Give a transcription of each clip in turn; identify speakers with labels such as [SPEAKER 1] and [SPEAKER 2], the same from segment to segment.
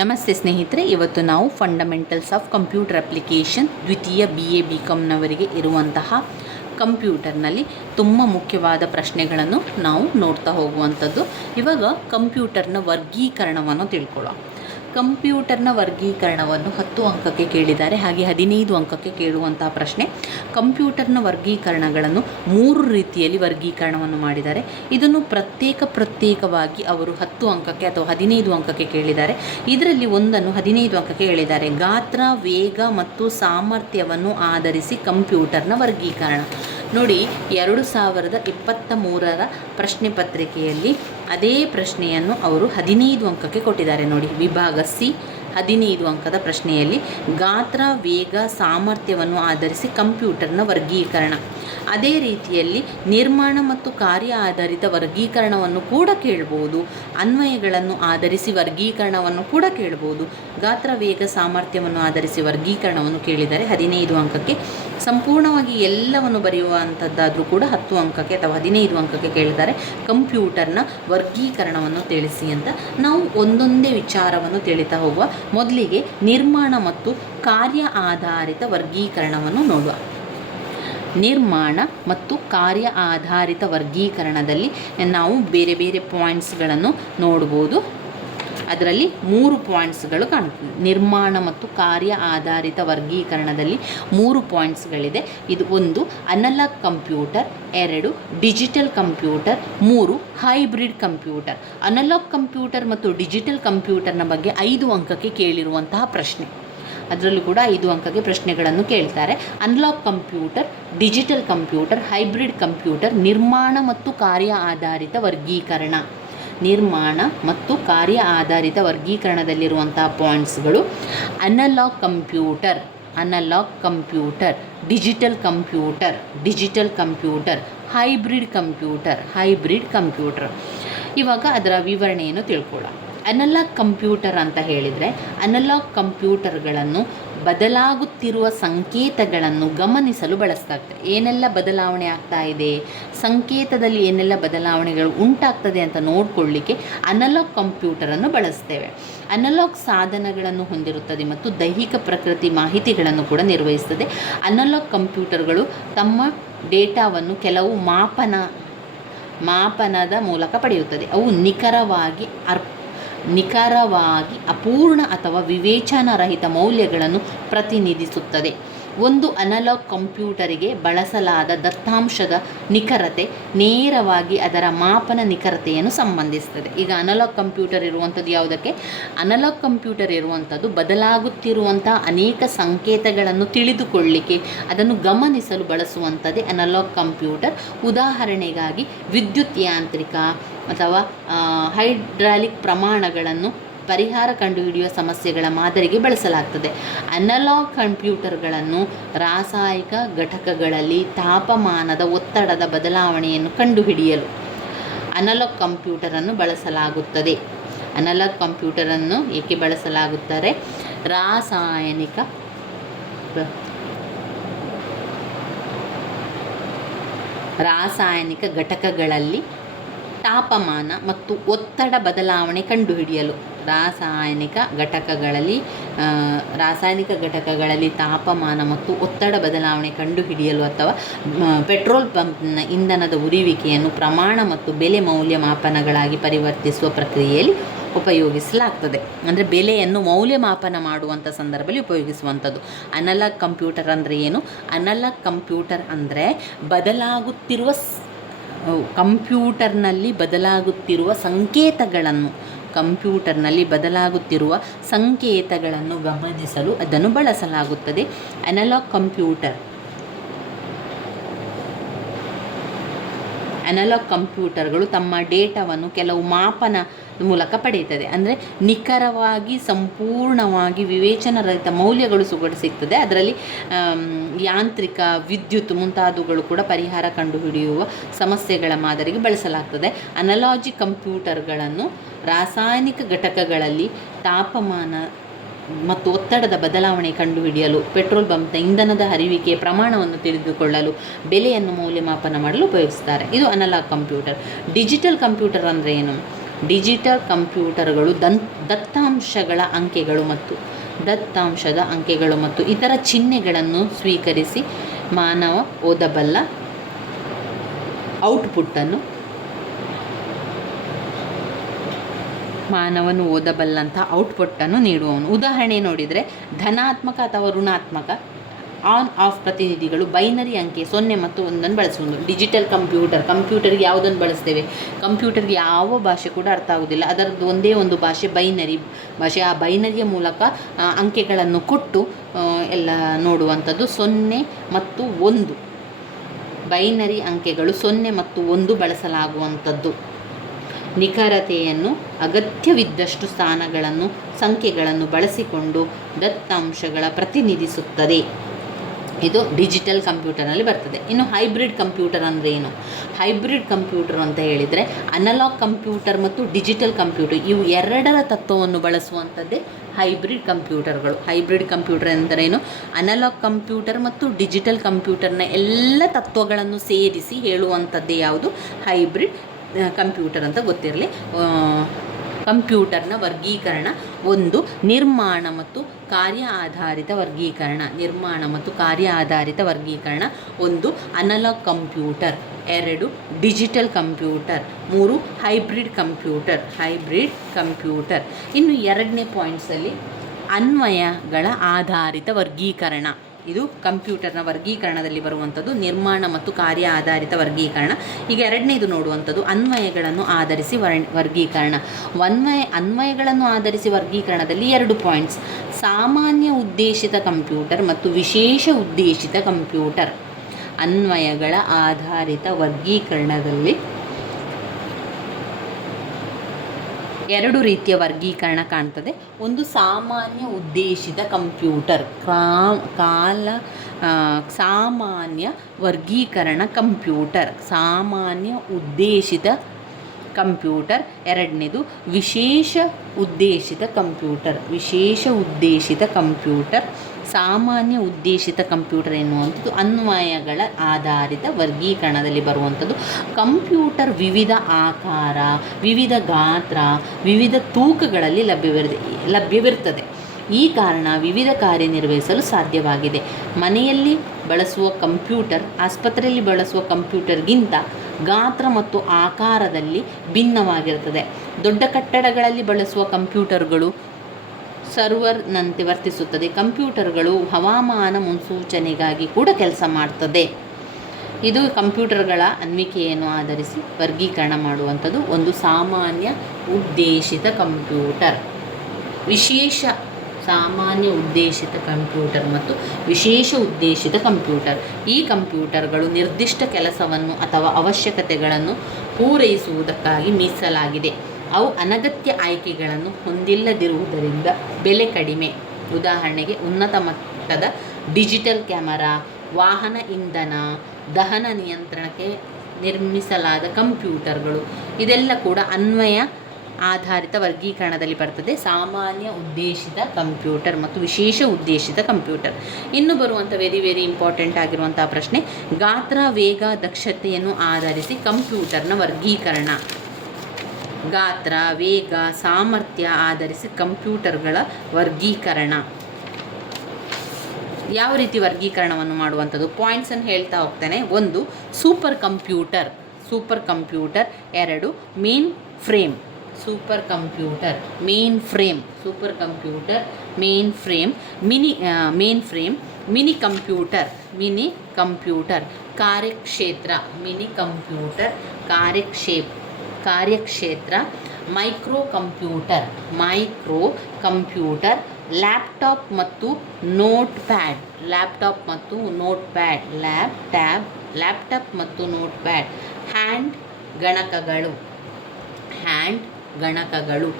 [SPEAKER 1] ನಮಸ್ತೆ ಸ್ನೇಹಿತರೆ, ಇವತ್ತು ನಾವು ಫಂಡಮೆಂಟಲ್ಸ್ ಆಫ್ ಕಂಪ್ಯೂಟರ್ ಅಪ್ಲಿಕೇಶನ್ ದ್ವಿತೀಯ ಬಿ ಎ ಬಿ ಕಾಮ್ನವರಿಗೆ ಇರುವಂತಹ ಕಂಪ್ಯೂಟರ್ನಲ್ಲಿ ತುಂಬ ಮುಖ್ಯವಾದ ಪ್ರಶ್ನೆಗಳನ್ನು ನಾವು ನೋಡ್ತಾ ಹೋಗುವಂಥದ್ದು. ಇವಾಗ ಕಂಪ್ಯೂಟರ್ನ ವರ್ಗೀಕರಣವನ್ನು ತಿಳ್ಕೊಳ್ಳೋಣ. ಕಂಪ್ಯೂಟರ್ನ ವರ್ಗೀಕರಣವನ್ನು ಹತ್ತು ಅಂಕಕ್ಕೆ ಕೇಳಿದ್ದಾರೆ. ಹಾಗೆ ಹದಿನೈದು ಅಂಕಕ್ಕೆ ಕೇಳುವಂತಹ ಪ್ರಶ್ನೆ, ಕಂಪ್ಯೂಟರ್ನ ವರ್ಗೀಕರಣಗಳನ್ನು ಮೂರು ರೀತಿಯಲ್ಲಿ ವರ್ಗೀಕರಣವನ್ನು ಮಾಡಿದ್ದಾರೆ. ಇದನ್ನು ಪ್ರತ್ಯೇಕ ಪ್ರತ್ಯೇಕವಾಗಿ ಅವರು ಹತ್ತು ಅಂಕಕ್ಕೆ ಅಥವಾ ಹದಿನೈದು ಅಂಕಕ್ಕೆ ಕೇಳಿದ್ದಾರೆ. ಇದರಲ್ಲಿ ಒಂದನ್ನು ಹದಿನೈದು ಅಂಕಕ್ಕೆ ಹೇಳಿದ್ದಾರೆ. ಗಾತ್ರ, ವೇಗ ಮತ್ತು ಸಾಮರ್ಥ್ಯವನ್ನು ಆಧರಿಸಿ ಕಂಪ್ಯೂಟರ್ನ ವರ್ಗೀಕರಣ. ನೋಡಿ, ಎರಡು ಸಾವಿರದ ಇಪ್ಪತ್ತ ಮೂರರ ಪ್ರಶ್ನೆ ಪತ್ರಿಕೆಯಲ್ಲಿ ಅದೇ ಪ್ರಶ್ನೆಯನ್ನು ಅವರು ಹದಿನೈದು ಅಂಕಕ್ಕೆ ಕೊಟ್ಟಿದ್ದಾರೆ ನೋಡಿ. ವಿಭಾಗ ಸಿ, ಹದಿನೈದು ಅಂಕದ ಪ್ರಶ್ನೆಯಲ್ಲಿ ಗಾತ್ರ, ವೇಗ, ಸಾಮರ್ಥ್ಯವನ್ನು ಆಧರಿಸಿ ಕಂಪ್ಯೂಟರ್ನ ವರ್ಗೀಕರಣ. ಅದೇ ರೀತಿಯಲ್ಲಿ ನಿರ್ಮಾಣ ಮತ್ತು ಕಾರ್ಯ ಆಧಾರಿತ ವರ್ಗೀಕರಣವನ್ನು ಕೂಡ ಕೇಳಬಹುದು ಅನ್ವಯಗಳನ್ನು ಆಧರಿಸಿ ವರ್ಗೀಕರಣವನ್ನು ಕೂಡ ಕೇಳಬಹುದು ಗಾತ್ರ, ವೇಗ, ಸಾಮರ್ಥ್ಯವನ್ನು ಆಧರಿಸಿ ವರ್ಗೀಕರಣವನ್ನು ಕೇಳಿದರೆ ಹದಿನೈದು ಅಂಕಕ್ಕೆ ಸಂಪೂರ್ಣವಾಗಿ ಎಲ್ಲವನ್ನು ಬರೆಯುವಂಥದ್ದಾದರೂ ಕೂಡ ಹತ್ತು ಅಂಕಕ್ಕೆ ಅಥವಾ ಹದಿನೈದು ಅಂಕಕ್ಕೆ ಕೇಳಿದ್ದಾರೆ. ಕಂಪ್ಯೂಟರ್ನ ವರ್ಗೀಕರಣವನ್ನು ತಿಳಿಸಿ ಅಂತ ನಾವು ಒಂದೊಂದೇ ವಿಚಾರವನ್ನು ತಿಳಿತಾ ಹೋಗುವ. ಮೊದಲಿಗೆ ನಿರ್ಮಾಣ ಮತ್ತು ಕಾರ್ಯ ಆಧಾರಿತ ವರ್ಗೀಕರಣವನ್ನು ನೋಡುವ. ನಿರ್ಮಾಣ ಮತ್ತು ಕಾರ್ಯ ಆಧಾರಿತ ವರ್ಗೀಕರಣದಲ್ಲಿ ನಾವು ಬೇರೆ ಬೇರೆ ಪಾಯಿಂಟ್ಸ್ಗಳನ್ನು ನೋಡ್ಬೋದು. ಅದರಲ್ಲಿ ಮೂರು ಪಾಯಿಂಟ್ಸ್ಗಳು ಕಾಣ್ತದೆ ನಿರ್ಮಾಣ ಮತ್ತು ಕಾರ್ಯ ಆಧಾರಿತ ವರ್ಗೀಕರಣದಲ್ಲಿ ಮೂರು ಪಾಯಿಂಟ್ಸ್ಗಳಿದೆ. ಇದು ಒಂದು ಅನಲಾಗ್ ಕಂಪ್ಯೂಟರ್, ಎರಡು ಡಿಜಿಟಲ್ ಕಂಪ್ಯೂಟರ್, ಮೂರು ಹೈಬ್ರಿಡ್ ಕಂಪ್ಯೂಟರ್. ಅನಲಾಗ್ ಕಂಪ್ಯೂಟರ್ ಮತ್ತು ಡಿಜಿಟಲ್ ಕಂಪ್ಯೂಟರ್ನ ಬಗ್ಗೆ ಐದು ಅಂಕಕ್ಕೆ ಕೇಳಿರುವಂತಹ ಪ್ರಶ್ನೆ. ಅದರಲ್ಲೂ ಕೂಡ ಐದು ಅಂಕಕ್ಕೆ ಪ್ರಶ್ನೆಗಳನ್ನು ಕೇಳ್ತಾರೆ. Analogue computer, digital computer, hybrid computer, ನಿರ್ಮಾಣ ಮತ್ತು ಕಾರ್ಯ ಆಧಾರಿತ ವರ್ಗೀಕರಣ. ನಿರ್ಮಾಣ ಮತ್ತು ಕಾರ್ಯ ಆಧಾರಿತ ವರ್ಗೀಕರಣದಲ್ಲಿರುವಂತಹ ಪಾಯಿಂಟ್ಸ್ಗಳು. Analog computer analog computer digital computer digital computer hybrid computer hybrid computer ಇವಾಗ ಅದರ ವಿವರಣೆಯನ್ನು ತಿಳ್ಕೊಳ್ಳೋಣ. ಅನಲಾಗ್ ಕಂಪ್ಯೂಟರ್ ಅಂತ ಹೇಳಿದರೆ ಅನಲಾಗ್ ಕಂಪ್ಯೂಟರ್ಗಳನ್ನು ಬದಲಾಗುತ್ತಿರುವ ಸಂಕೇತಗಳನ್ನು ಗಮನಿಸಲು ಬಳಸ್ತಾಗ್ತದೆ. ಏನೆಲ್ಲ ಬದಲಾವಣೆ ಆಗ್ತಾ ಇದೆ? ಸಂಕೇತದಲ್ಲಿ ಏನೆಲ್ಲ ಬದಲಾವಣೆಗಳು ಉಂಟಾಗ್ತದೆ ಅಂತ ನೋಡಿಕೊಳ್ಳಿಕ್ಕೆ ಅನಲಾಗ್ ಕಂಪ್ಯೂಟರನ್ನು ಬಳಸ್ತೇವೆ. ಅನಲಾಗ್ ಸಾಧನಗಳನ್ನು ಹೊಂದಿರುತ್ತದೆ ಮತ್ತು ದೈಹಿಕ ಪ್ರಕೃತಿ ಮಾಹಿತಿಗಳನ್ನು ಕೂಡ ನಿರ್ವಹಿಸ್ತದೆ. ಅನಲಾಗ್ ಕಂಪ್ಯೂಟರ್ಗಳು ತಮ್ಮ ಡೇಟಾವನ್ನು ಕೆಲವು ಮಾಪನ, ಮಾಪನದ ಮೂಲಕ ಪಡೆಯುತ್ತದೆ. ಅವು ನಿಖರವಾಗಿ ಅರ್ಪ ನಿಖರವಾಗಿ ಅಪೂರ್ಣ ಅಥವಾ ವಿವೇಚನಾರಹಿತ ಮೌಲ್ಯಗಳನ್ನು ಪ್ರತಿನಿಧಿಸುತ್ತದೆ. ಒಂದು ಅನಲಾಗ್ ಕಂಪ್ಯೂಟರಿಗೆ ಬಳಸಲಾದ ದತ್ತಾಂಶದ ನಿಖರತೆ ನೇರವಾಗಿ ಅದರ ಮಾಪನ ನಿಖರತೆಯನ್ನು ಸಂಬಂಧಿಸ್ತದೆ. ಈಗ ಅನಲಾಗ್ ಕಂಪ್ಯೂಟರ್ ಇರುವಂಥದ್ದು ಯಾವುದಕ್ಕೆ? ಅನಲಾಗ್ ಕಂಪ್ಯೂಟರ್ ಇರುವಂಥದ್ದು ಬದಲಾಗುತ್ತಿರುವಂಥ ಅನೇಕ ಸಂಕೇತಗಳನ್ನು ತಿಳಿದುಕೊಳ್ಳಿಕ್ಕೆ, ಅದನ್ನು ಗಮನಿಸಲು ಬಳಸುವಂಥದ್ದೇ ಅನಲಾಗ್ ಕಂಪ್ಯೂಟರ್. ಉದಾಹರಣೆಗಾಗಿ ವಿದ್ಯುತ್ ಯಾಂತ್ರಿಕ ಅಥವಾ ಹೈಡ್ರಾಲಿಕ್ ಪ್ರಮಾಣಗಳನ್ನು ಪರಿಹಾರ ಕಂಡುಹಿಡಿಯುವ ಸಮಸ್ಯೆಗಳ ಮಾದರಿಗೆ ಬಳಸಲಾಗ್ತದೆ. ಅನಲಾಗ್ ಕಂಪ್ಯೂಟರ್ಗಳನ್ನು ರಾಸಾಯನಿಕ ಘಟಕಗಳಲ್ಲಿ ತಾಪಮಾನದ ಒತ್ತಡದ ಬದಲಾವಣೆಯನ್ನು ಕಂಡುಹಿಡಿಯಲು ಅನಲಾಗ್ ಕಂಪ್ಯೂಟರನ್ನು ಬಳಸಲಾಗುತ್ತದೆ. ಅನಲಾಗ್ ಕಂಪ್ಯೂಟರನ್ನು ಏಕೆ ಬಳಸಲಾಗುತ್ತಾರೆ? ರಾಸಾಯನಿಕ ರಾಸಾಯನಿಕ ಘಟಕಗಳಲ್ಲಿ ತಾಪಮಾನ ಮತ್ತು ಒತ್ತಡ ಬದಲಾವಣೆ ಕಂಡುಹಿಡಿಯಲು ರಾಸಾಯನಿಕ ಘಟಕಗಳಲ್ಲಿ ರಾಸಾಯನಿಕ ಘಟಕಗಳಲ್ಲಿ ತಾಪಮಾನ ಮತ್ತು ಒತ್ತಡ ಬದಲಾವಣೆ ಕಂಡುಹಿಡಿಯಲು ಅಥವಾ ಪೆಟ್ರೋಲ್ ಪಂಪ್ನ ಇಂಧನದ ಉರಿವಿಕೆಯನ್ನು ಪ್ರಮಾಣ ಮತ್ತು ಬೆಲೆ ಮೌಲ್ಯಮಾಪನಗಳಾಗಿ ಪರಿವರ್ತಿಸುವ ಪ್ರಕ್ರಿಯೆಯಲ್ಲಿ ಉಪಯೋಗಿಸಲಾಗ್ತದೆ. ಅಂದರೆ ಬೆಲೆಯನ್ನು ಮೌಲ್ಯಮಾಪನ ಮಾಡುವಂಥ ಸಂದರ್ಭದಲ್ಲಿ ಉಪಯೋಗಿಸುವಂಥದ್ದು. ಅನಲಾಗ್ ಕಂಪ್ಯೂಟರ್ ಅಂದರೆ ಏನು? ಅನಲಾಗ್ ಕಂಪ್ಯೂಟರ್ ಅಂದರೆ ಬದಲಾಗುತ್ತಿರುವ ಕಂಪ್ಯೂಟರ್ನಲ್ಲಿ ಬದಲಾಗುತ್ತಿರುವ ಸಂಕೇತಗಳನ್ನು, ಕಂಪ್ಯೂಟರ್ನಲ್ಲಿ ಬದಲಾಗುತ್ತಿರುವ ಸಂಕೇತಗಳನ್ನು ಗಮನಿಸಲು ಅದನ್ನು ಬಳಸಲಾಗುತ್ತದೆ. ಅನಲಾಗ್ ಕಂಪ್ಯೂಟರ್ ಅನಲಾಗ್ ಕಂಪ್ಯೂಟರ್ಗಳು ತಮ್ಮ ಡೇಟಾವನ್ನು ಕೆಲವು ಮಾಪನ ಮೂಲಕ ಪಡೆಯುತ್ತದೆ. ಅಂದರೆ ನಿಖರವಾಗಿ, ಸಂಪೂರ್ಣವಾಗಿ ವಿವೇಚನರಹಿತ ಮೌಲ್ಯಗಳು ಸುಗಡ ಸಿಗ್ತದೆ. ಅದರಲ್ಲಿ ಯಾಂತ್ರಿಕ ವಿದ್ಯುತ್ ಮುಂತಾದವುಗಳು ಕೂಡ ಪರಿಹಾರ ಕಂಡುಹಿಡಿಯುವ ಸಮಸ್ಯೆಗಳ ಮಾದರಿಗೆ ಬಳಸಲಾಗ್ತದೆ. ಅನಲಾಜಿ ಕಂಪ್ಯೂಟರ್ಗಳನ್ನು ರಾಸಾಯನಿಕ ಘಟಕಗಳಲ್ಲಿ ತಾಪಮಾನ ಮತ್ತು ಒತ್ತಡದ ಬದಲಾವಣೆ ಕಂಡುಹಿಡಿಯಲು, ಪೆಟ್ರೋಲ್ ಬಂಪ್ನ ಇಂಧನದ ಹರಿವಿಕೆಯ ಪ್ರಮಾಣವನ್ನು ತಿಳಿದುಕೊಳ್ಳಲು, ಬೆಲೆಯನ್ನು ಮೌಲ್ಯಮಾಪನ ಮಾಡಲು ಉಪಯೋಗಿಸ್ತಾರೆ. ಇದು ಅನಲಾಗ್ ಕಂಪ್ಯೂಟರ್. ಡಿಜಿಟಲ್ ಕಂಪ್ಯೂಟರ್ ಅಂದರೆ ಏನು? ಡಿಜಿಟಲ್ ಕಂಪ್ಯೂಟರ್ಗಳು ದನ್, ದತ್ತಾಂಶಗಳ ಅಂಕೆಗಳು ಮತ್ತು ದತ್ತಾಂಶದ ಅಂಕೆಗಳು ಮತ್ತು ಇತರ ಚಿಹ್ನೆಗಳನ್ನು ಸ್ವೀಕರಿಸಿ ಮಾನವ ಓದಬಲ್ಲ ಔಟ್ಪುಟ್ಟನ್ನು ಮಾನವನು ಓದಬಲ್ಲಂಥ ಔಟ್ಪುಟ್ಟನ್ನು ನೀಡುವವನು. ಉದಾಹರಣೆ ನೋಡಿದರೆ ಧನಾತ್ಮಕ ಅಥವಾ ಋಣಾತ್ಮಕ? ಆನ್ ಆಫ್ ಪ್ರತಿನಿಧಿಗಳು ಬೈನರಿ ಅಂಕೆ ಸೊನ್ನೆ ಮತ್ತು ಒಂದನ್ನು ಬಳಸುವುದು. ಡಿಜಿಟಲ್ ಕಂಪ್ಯೂಟರ್, ಕಂಪ್ಯೂಟರ್ಗೆ ಯಾವುದನ್ನು ಬಳಸ್ತೇವೆ? ಕಂಪ್ಯೂಟರ್ಗೆ ಯಾವ ಭಾಷೆ ಕೂಡ ಅರ್ಥ ಆಗುವುದಿಲ್ಲ. ಅದರದ್ದು ಒಂದೇ ಒಂದು ಭಾಷೆ ಬೈನರಿ ಭಾಷೆ. ಆ ಬೈನರಿಯ ಮೂಲಕ ಅಂಕೆಗಳನ್ನು ಕೊಟ್ಟು ಎಲ್ಲ ನೋಡುವಂಥದ್ದು ಸೊನ್ನೆ ಮತ್ತು ಒಂದು. ಬೈನರಿ ಅಂಕೆಗಳು ಸೊನ್ನೆ ಮತ್ತು ಒಂದು ಬಳಸಲಾಗುವಂಥದ್ದು. ನಿಖರತೆಯನ್ನು, ಅಗತ್ಯವಿದ್ದಷ್ಟು ಸ್ಥಾನಗಳನ್ನು, ಸಂಖ್ಯೆಗಳನ್ನು ಬಳಸಿಕೊಂಡು ದತ್ತಾಂಶಗಳ ಪ್ರತಿನಿಧಿಸುತ್ತದೆ. ಇದು ಡಿಜಿಟಲ್ ಕಂಪ್ಯೂಟರ್ನಲ್ಲಿ ಬರ್ತದೆ. ಇನ್ನು ಹೈಬ್ರಿಡ್ ಕಂಪ್ಯೂಟರ್ ಅಂದರೆ ಏನು? ಹೈಬ್ರಿಡ್ ಕಂಪ್ಯೂಟರ್ ಅಂತ ಹೇಳಿದರೆ ಅನಲಾಗ್ ಕಂಪ್ಯೂಟರ್ ಮತ್ತು ಡಿಜಿಟಲ್ ಕಂಪ್ಯೂಟರ್ ಇವು ಎರಡರ ತತ್ವವನ್ನು ಬಳಸುವಂಥದ್ದೇ ಹೈಬ್ರಿಡ್ ಕಂಪ್ಯೂಟರ್ಗಳು. ಹೈಬ್ರಿಡ್ ಕಂಪ್ಯೂಟರ್ ಎಂದರೇನು ಅನಲಾಗ್ ಕಂಪ್ಯೂಟರ್ ಮತ್ತು ಡಿಜಿಟಲ್ ಕಂಪ್ಯೂಟರ್ನ ಎಲ್ಲ ತತ್ವಗಳನ್ನು ಸೇರಿಸಿ ಹೇಳುವಂಥದ್ದೇ ಯಾವುದು? ಹೈಬ್ರಿಡ್ ಕಂಪ್ಯೂಟರ್ ಅಂತ ಗೊತ್ತಿರಲಿ. ಕಂಪ್ಯೂಟರ್ನ ವರ್ಗೀಕರಣ ಒಂದು, ನಿರ್ಮಾಣ ಮತ್ತು ಕಾರ್ಯ ಆಧಾರಿತ ವರ್ಗೀಕರಣ, ನಿರ್ಮಾಣ ಮತ್ತು ಕಾರ್ಯ ಆಧಾರಿತ ವರ್ಗೀಕರಣ ಒಂದು, ಅನಲಾಗ್ ಕಂಪ್ಯೂಟರ್, ಎರಡು, ಡಿಜಿಟಲ್ ಕಂಪ್ಯೂಟರ್, ಮೂರು, ಹೈಬ್ರಿಡ್ ಕಂಪ್ಯೂಟರ್ ಹೈಬ್ರಿಡ್ ಕಂಪ್ಯೂಟರ್. ಇನ್ನು ಎರಡನೇ ಪಾಯಿಂಟ್ಸಲ್ಲಿ ಅನ್ವಯಗಳ ಆಧಾರಿತ ವರ್ಗೀಕರಣ. ಇದು ಕಂಪ್ಯೂಟರ್ನ ವರ್ಗೀಕರಣದಲ್ಲಿ ಬರುವಂಥದ್ದು, ನಿರ್ಮಾಣ ಮತ್ತು ಕಾರ್ಯ ಆಧಾರಿತ ವರ್ಗೀಕರಣ. ಈಗ ಎರಡನೇದು ನೋಡುವಂಥದ್ದು, ಅನ್ವಯಗಳನ್ನು ಆಧರಿಸಿ ವರ್, ವರ್ಗೀಕರಣ. ಅನ್ವಯ ಅನ್ವಯಗಳನ್ನು ಆಧರಿಸಿ ವರ್ಗೀಕರಣದಲ್ಲಿ ಎರಡು ಪಾಯಿಂಟ್ಸ್. ಸಾಮಾನ್ಯ ಉದ್ದೇಶಿತ ಕಂಪ್ಯೂಟರ್ ಮತ್ತು ವಿಶೇಷ ಉದ್ದೇಶಿತ ಕಂಪ್ಯೂಟರ್. ಅನ್ವಯಗಳ ಆಧಾರಿತ ವರ್ಗೀಕರಣದಲ್ಲಿ ಎರಡು ರೀತಿಯ ವರ್ಗೀಕರಣ ಕಾಣ್ತದೆ. ಒಂದು ಸಾಮಾನ್ಯ ಉದ್ದೇಶಿತ ಕಂಪ್ಯೂಟರ್ ಕಾಲ ಸಾಮಾನ್ಯ ವರ್ಗೀಕರಣ ಕಂಪ್ಯೂಟರ್, ಸಾಮಾನ್ಯ ಉದ್ದೇಶಿತ ಕಂಪ್ಯೂಟರ್. ಎರಡನೇದು, ವಿಶೇಷ ಉದ್ದೇಶಿತ ಕಂಪ್ಯೂಟರ್, ವಿಶೇಷ ಉದ್ದೇಶಿತ ಕಂಪ್ಯೂಟರ್. ಸಾಮಾನ್ಯ ಉದ್ದೇಶಿತ ಕಂಪ್ಯೂಟರ್ ಎನ್ನುವಂಥದ್ದು ಅನ್ವಯಗಳ ಆಧಾರಿತ ವರ್ಗೀಕರಣದಲ್ಲಿ ಬರುವಂಥದ್ದು. ಕಂಪ್ಯೂಟರ್ ವಿವಿಧ ಆಕಾರ, ವಿವಿಧ ಗಾತ್ರ, ವಿವಿಧ ತೂಕಗಳಲ್ಲಿ ಲಭ್ಯವಿರ ಲಭ್ಯವಿರ್ತದೆ. ಈ ಕಾರಣ ವಿವಿಧ ಕಾರ್ಯನಿರ್ವಹಿಸಲು ಸಾಧ್ಯವಾಗಿದೆ. ಮನೆಯಲ್ಲಿ ಬಳಸುವ ಕಂಪ್ಯೂಟರ್, ಆಸ್ಪತ್ರೆಯಲ್ಲಿ ಬಳಸುವ ಕಂಪ್ಯೂಟರ್ಗಿಂತ ಗಾತ್ರ ಮತ್ತು ಆಕಾರದಲ್ಲಿ ಭಿನ್ನವಾಗಿರುತ್ತದೆ. ದೊಡ್ಡ ಕಟ್ಟಡಗಳಲ್ಲಿ ಬಳಸುವ ಕಂಪ್ಯೂಟರ್ಗಳು ಸರ್ವರ್ನಂತೆ ವರ್ತಿಸುತ್ತದೆ. ಕಂಪ್ಯೂಟರ್ಗಳು ಹವಾಮಾನ ಮುನ್ಸೂಚನೆಗಾಗಿ ಕೂಡ ಕೆಲಸ ಮಾಡ್ತದೆ. ಇದು ಕಂಪ್ಯೂಟರ್ಗಳ ಅನ್ವಿಕೆಯನ್ನು ಆಧರಿಸಿ ವರ್ಗೀಕರಣ ಮಾಡುವಂಥದ್ದು ಒಂದು ಸಾಮಾನ್ಯ ಉದ್ದೇಶಿತ ಕಂಪ್ಯೂಟರ್. ವಿಶೇಷ ಸಾಮಾನ್ಯ ಉದ್ದೇಶಿತ ಕಂಪ್ಯೂಟರ್ ಮತ್ತು ವಿಶೇಷ ಉದ್ದೇಶಿತ ಕಂಪ್ಯೂಟರ್. ಈ ಕಂಪ್ಯೂಟರ್ಗಳು ನಿರ್ದಿಷ್ಟ ಕೆಲಸವನ್ನು ಅಥವಾ ಅವಶ್ಯಕತೆಗಳನ್ನು ಪೂರೈಸುವುದಕ್ಕಾಗಿ ಮೀಸಲಾಗಿದೆ. ಅವು ಅನಗತ್ಯ ಆಯ್ಕೆಗಳನ್ನು ಹೊಂದಿಲ್ಲದಿರುವುದರಿಂದ ಬೆಲೆ ಕಡಿಮೆ. ಉದಾಹರಣೆಗೆ, ಉನ್ನತ ಮಟ್ಟದ ಡಿಜಿಟಲ್ ಕ್ಯಾಮರಾ, ವಾಹನ ಇಂಧನ, ದಹನ ನಿಯಂತ್ರಣಕ್ಕೆ ನಿರ್ಮಿಸಲಾದ ಕಂಪ್ಯೂಟರ್ಗಳು. ಇದೆಲ್ಲ ಕೂಡ ಅನ್ವಯ ಆಧಾರಿತ ವರ್ಗೀಕರಣದಲ್ಲಿ ಬರ್ತದೆ. ಸಾಮಾನ್ಯ ಉದ್ದೇಶಿತ ಕಂಪ್ಯೂಟರ್ ಮತ್ತು ವಿಶೇಷ ಉದ್ದೇಶಿತ ಕಂಪ್ಯೂಟರ್. ಇನ್ನು ಬರುವಂಥ ವೆರಿ ವೆರಿ ಇಂಪಾರ್ಟೆಂಟ್ ಆಗಿರುವಂಥ ಪ್ರಶ್ನೆ, ಗಾತ್ರ, ವೇಗ, ದಕ್ಷತೆಯನ್ನು ಆಧರಿಸಿ ಕಂಪ್ಯೂಟರ್ನ ವರ್ಗೀಕರಣ. ಗಾತ್ರ, ವೇಗ, ಸಾಮರ್ಥ್ಯ ಆಧರಿಸಿ ಕಂಪ್ಯೂಟರ್ಗಳ ವರ್ಗೀಕರಣ. ಯಾವ ರೀತಿ ವರ್ಗೀಕರಣವನ್ನು ಮಾಡುವಂಥದ್ದು? ಪಾಯಿಂಟ್ಸನ್ನು ಹೇಳ್ತಾ ಹೋಗ್ತೇನೆ. ಒಂದು ಸೂಪರ್ ಕಂಪ್ಯೂಟರ್ ಸೂಪರ್ ಕಂಪ್ಯೂಟರ್ ಎರಡು mainframe super computer mainframe super computer mainframe mini mainframe mini computer mini computer ಕಾರ್ಯಕ್ಷೇತ್ರ ಮಿನಿ ಕಂಪ್ಯೂಟರ್ ಕಾರ್ಯಕ್ಷೇಪ್ ಕಾರ್ಯಕ್ಷೇತ್ರ micro computer micro computer laptop ಮತ್ತು ನೋಟ್ ಪ್ಯಾಡ್ ಲ್ಯಾಪ್ಟಾಪ್ ಮತ್ತು ನೋಟ್ ಪ್ಯಾಡ್ ಲ್ಯಾಪ್ ಟ್ಯಾಬ್ ಲ್ಯಾಪ್ಟಾಪ್ ಮತ್ತು notepad hand ಗಣಕಗಳು hand ಗಣಕಗಳು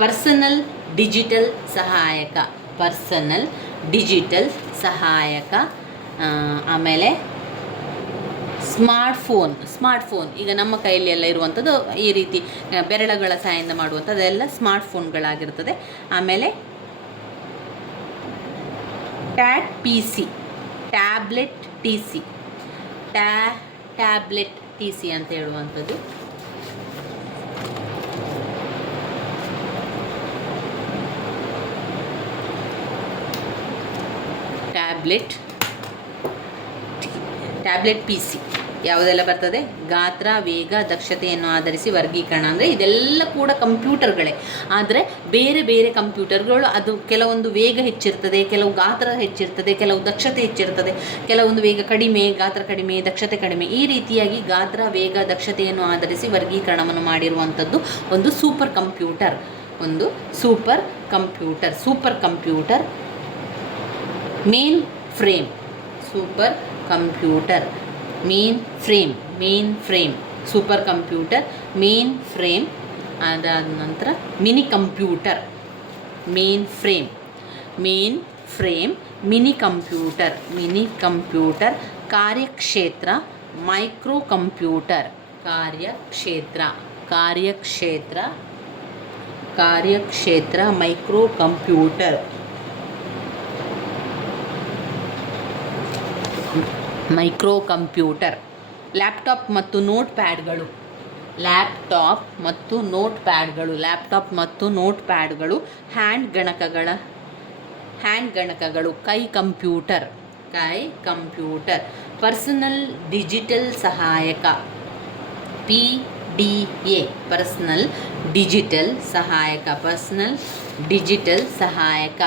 [SPEAKER 1] personal digital ಸಹಾಯಕ personal digital ಸಹಾಯಕ ಆಮೇಲೆ ಸ್ಮಾರ್ಟ್ ಫೋನ್ ಸ್ಮಾರ್ಟ್ ಫೋನ್ ಈಗ ನಮ್ಮ ಕೈಯಲ್ಲಿ ಎಲ್ಲ ಇರುವಂಥದ್ದು ಈ ರೀತಿ ಬೆರಳುಗಳ ಸಹಾಯದಿಂದ ಮಾಡುವಂಥದ್ದು ಎಲ್ಲ ಸ್ಮಾರ್ಟ್ ಸ್ಮಾರ್ಟ್ಫೋನ್ಗಳಾಗಿರ್ತದೆ. ಆಮೇಲೆ that P C tablet T C ಟ್ಯಾ tablet T C ಅಂತ ಹೇಳುವಂಥದ್ದು. ಟ್ಯಾಬ್ಲೆಟ್ ಟ್ಯಾಬ್ಲೆಟ್ ಪಿ ಸಿ ಯಾವುದೆಲ್ಲ ಬರ್ತದೆ? ಗಾತ್ರ, ವೇಗ, ದಕ್ಷತೆಯನ್ನು ಆಧರಿಸಿ ವರ್ಗೀಕರಣ ಅಂದರೆ ಇದೆಲ್ಲ ಕೂಡ ಕಂಪ್ಯೂಟರ್ಗಳೇ. ಆದರೆ ಬೇರೆ ಬೇರೆ ಕಂಪ್ಯೂಟರ್ಗಳು ಅದು ಕೆಲವೊಂದು ವೇಗ ಹೆಚ್ಚಿರ್ತದೆ, ಕೆಲವು ಗಾತ್ರ ಹೆಚ್ಚಿರ್ತದೆ, ಕೆಲವು ದಕ್ಷತೆ ಹೆಚ್ಚಿರ್ತದೆ, ಕೆಲವೊಂದು ವೇಗ ಕಡಿಮೆ, ಗಾತ್ರ ಕಡಿಮೆ, ದಕ್ಷತೆ ಕಡಿಮೆ. ಈ ರೀತಿಯಾಗಿ ಗಾತ್ರ, ವೇಗ, ದಕ್ಷತೆಯನ್ನು ಆಧರಿಸಿ ವರ್ಗೀಕರಣವನ್ನು ಮಾಡಿರುವಂಥದ್ದು ಒಂದು ಸೂಪರ್ ಕಂಪ್ಯೂಟರ್. ಒಂದು super computer super computer mainframe. Super computer. Mainframe mainframe super computer mainframe ಅದಾದ ನಂತರ mini computer mainframe mainframe mini computer mini computer ಕಾರ್ಯಕ್ಷೇತ್ರ ಮೈಕ್ರೋ ಕಂಪ್ಯೂಟರ್ ಕಾರ್ಯಕ್ಷೇತ್ರ ಕಾರ್ಯಕ್ಷೇತ್ರ ಕಾರ್ಯಕ್ಷೇತ್ರ micro computer micro computer laptop ಮತ್ತು ನೋಟ್ ಪ್ಯಾಡ್ಗಳು ಲ್ಯಾಪ್ಟಾಪ್ ಮತ್ತು ನೋಟ್ ಪ್ಯಾಡ್ಗಳು ಲ್ಯಾಪ್ಟಾಪ್ ಮತ್ತು ನೋಟ್ ಪ್ಯಾಡ್ಗಳು ಹ್ಯಾಂಡ್ ಗಣಕಗಳ, ಹ್ಯಾಂಡ್ ಗಣಕಗಳು, ಕೈ ಕಂಪ್ಯೂಟರ್ ಕೈ ಕಂಪ್ಯೂಟರ್, ಪರ್ಸನಲ್ ಡಿಜಿಟಲ್ ಸಹಾಯಕ, P D A, personal digital ಸಹಾಯಕ, ಪರ್ಸನಲ್ ಡಿಜಿಟಲ್ ಸಹಾಯಕ,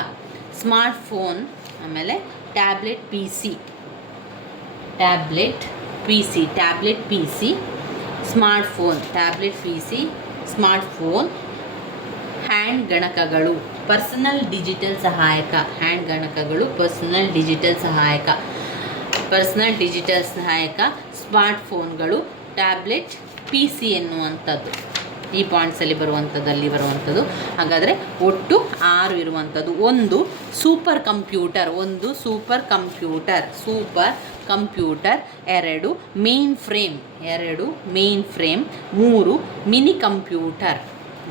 [SPEAKER 1] ಸ್ಮಾರ್ಟ್ಫೋನ್, ಆಮೇಲೆ tablet, P C. Tablet P C tablet P C smartphone tablet P C smartphone hand ಗಣಕಗಳು personal digital ಸಹಾಯಕ hand ಗಣಕಗಳು personal digital ಸಹಾಯಕ personal digital ಸಹಾಯಕ ಸ್ಮಾರ್ಟ್ಫೋನ್ಗಳು tablet P C ಎನ್ನುವಂಥದ್ದು ಈ ಪಾಯಿಂಟ್ಸಲ್ಲಿ ಬರುವಂಥದ್ದಲ್ಲಿ ಬರುವಂಥದ್ದು. ಹಾಗಾದರೆ ಒಟ್ಟು ಆರು ಇರುವಂಥದ್ದು. ಒಂದು ಸೂಪರ್ ಕಂಪ್ಯೂಟರ್ ಒಂದು ಸೂಪರ್ ಕಂಪ್ಯೂಟರ್ ಸೂಪರ್ ಕಂಪ್ಯೂಟರ್, ಎರಡು ಮೇನ್ ಫ್ರೇಮ್ ಎರಡು ಮೇನ್ ಫ್ರೇಮ್ ಮೂರು ಮಿನಿ ಕಂಪ್ಯೂಟರ್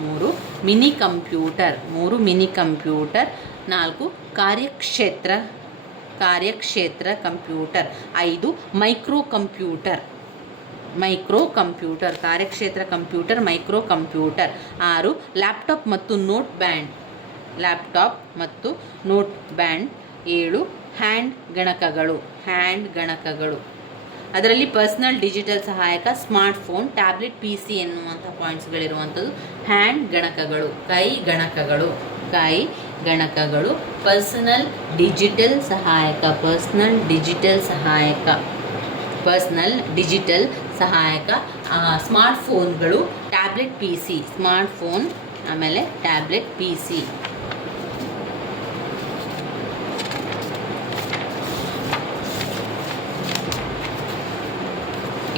[SPEAKER 1] ಮೂರು ಮಿನಿ ಕಂಪ್ಯೂಟರ್ ಮೂರು ಮಿನಿ ಕಂಪ್ಯೂಟರ್ ನಾಲ್ಕು, ಕಾರ್ಯಕ್ಷೇತ್ರ ಕಾರ್ಯಕ್ಷೇತ್ರ ಕಂಪ್ಯೂಟರ್, ಐದು ಮೈಕ್ರೋ ಕಂಪ್ಯೂಟರ್ ಮೈಕ್ರೋ ಕಂಪ್ಯೂಟರ್ ಕಾರ್ಯಕ್ಷೇತ್ರ ಕಂಪ್ಯೂಟರ್ ಮೈಕ್ರೋ ಕಂಪ್ಯೂಟರ್ ಆರು ಲ್ಯಾಪ್ಟಾಪ್ ಮತ್ತು ನೋಟ್ ಬ್ಯಾಂಡ್ ಲ್ಯಾಪ್ಟಾಪ್ ಮತ್ತು ನೋಟ್ ಬ್ಯಾಂಡ್ ಏಳು ಹ್ಯಾಂಡ್ ಗಣಕಗಳು ಹ್ಯಾಂಡ್ ಗಣಕಗಳು. ಅದರಲ್ಲಿ ಪರ್ಸ್ನಲ್ ಡಿಜಿಟಲ್ ಸಹಾಯಕ, ಸ್ಮಾರ್ಟ್ಫೋನ್, ಟ್ಯಾಬ್ಲೆಟ್, ಪಿ ಸಿ ಎನ್ನುವಂಥ ಪಾಯಿಂಟ್ಸ್ಗಳಿರುವಂಥದ್ದು ಹ್ಯಾಂಡ್ ಗಣಕಗಳು, ಕೈ ಗಣಕಗಳು ಕೈ ಗಣಕಗಳು. ಪರ್ಸನಲ್ ಡಿಜಿಟಲ್ ಸಹಾಯಕ, ಪರ್ಸ್ನಲ್ ಡಿಜಿಟಲ್ ಸಹಾಯಕ, ಪರ್ಸ್ನಲ್ ಡಿಜಿಟಲ್ ಸಹಾಯಕ. ಸ್ಮಾರ್ಟ್ಫೋನ್ಗಳು, ಟ್ಯಾಬ್ಲೆಟ್, ಪಿ ಸಿ, ಸ್ಮಾರ್ಟ್ಫೋನ್, ಆಮೇಲೆ ಟ್ಯಾಬ್ಲೆಟ್, ಪಿ ಸಿ.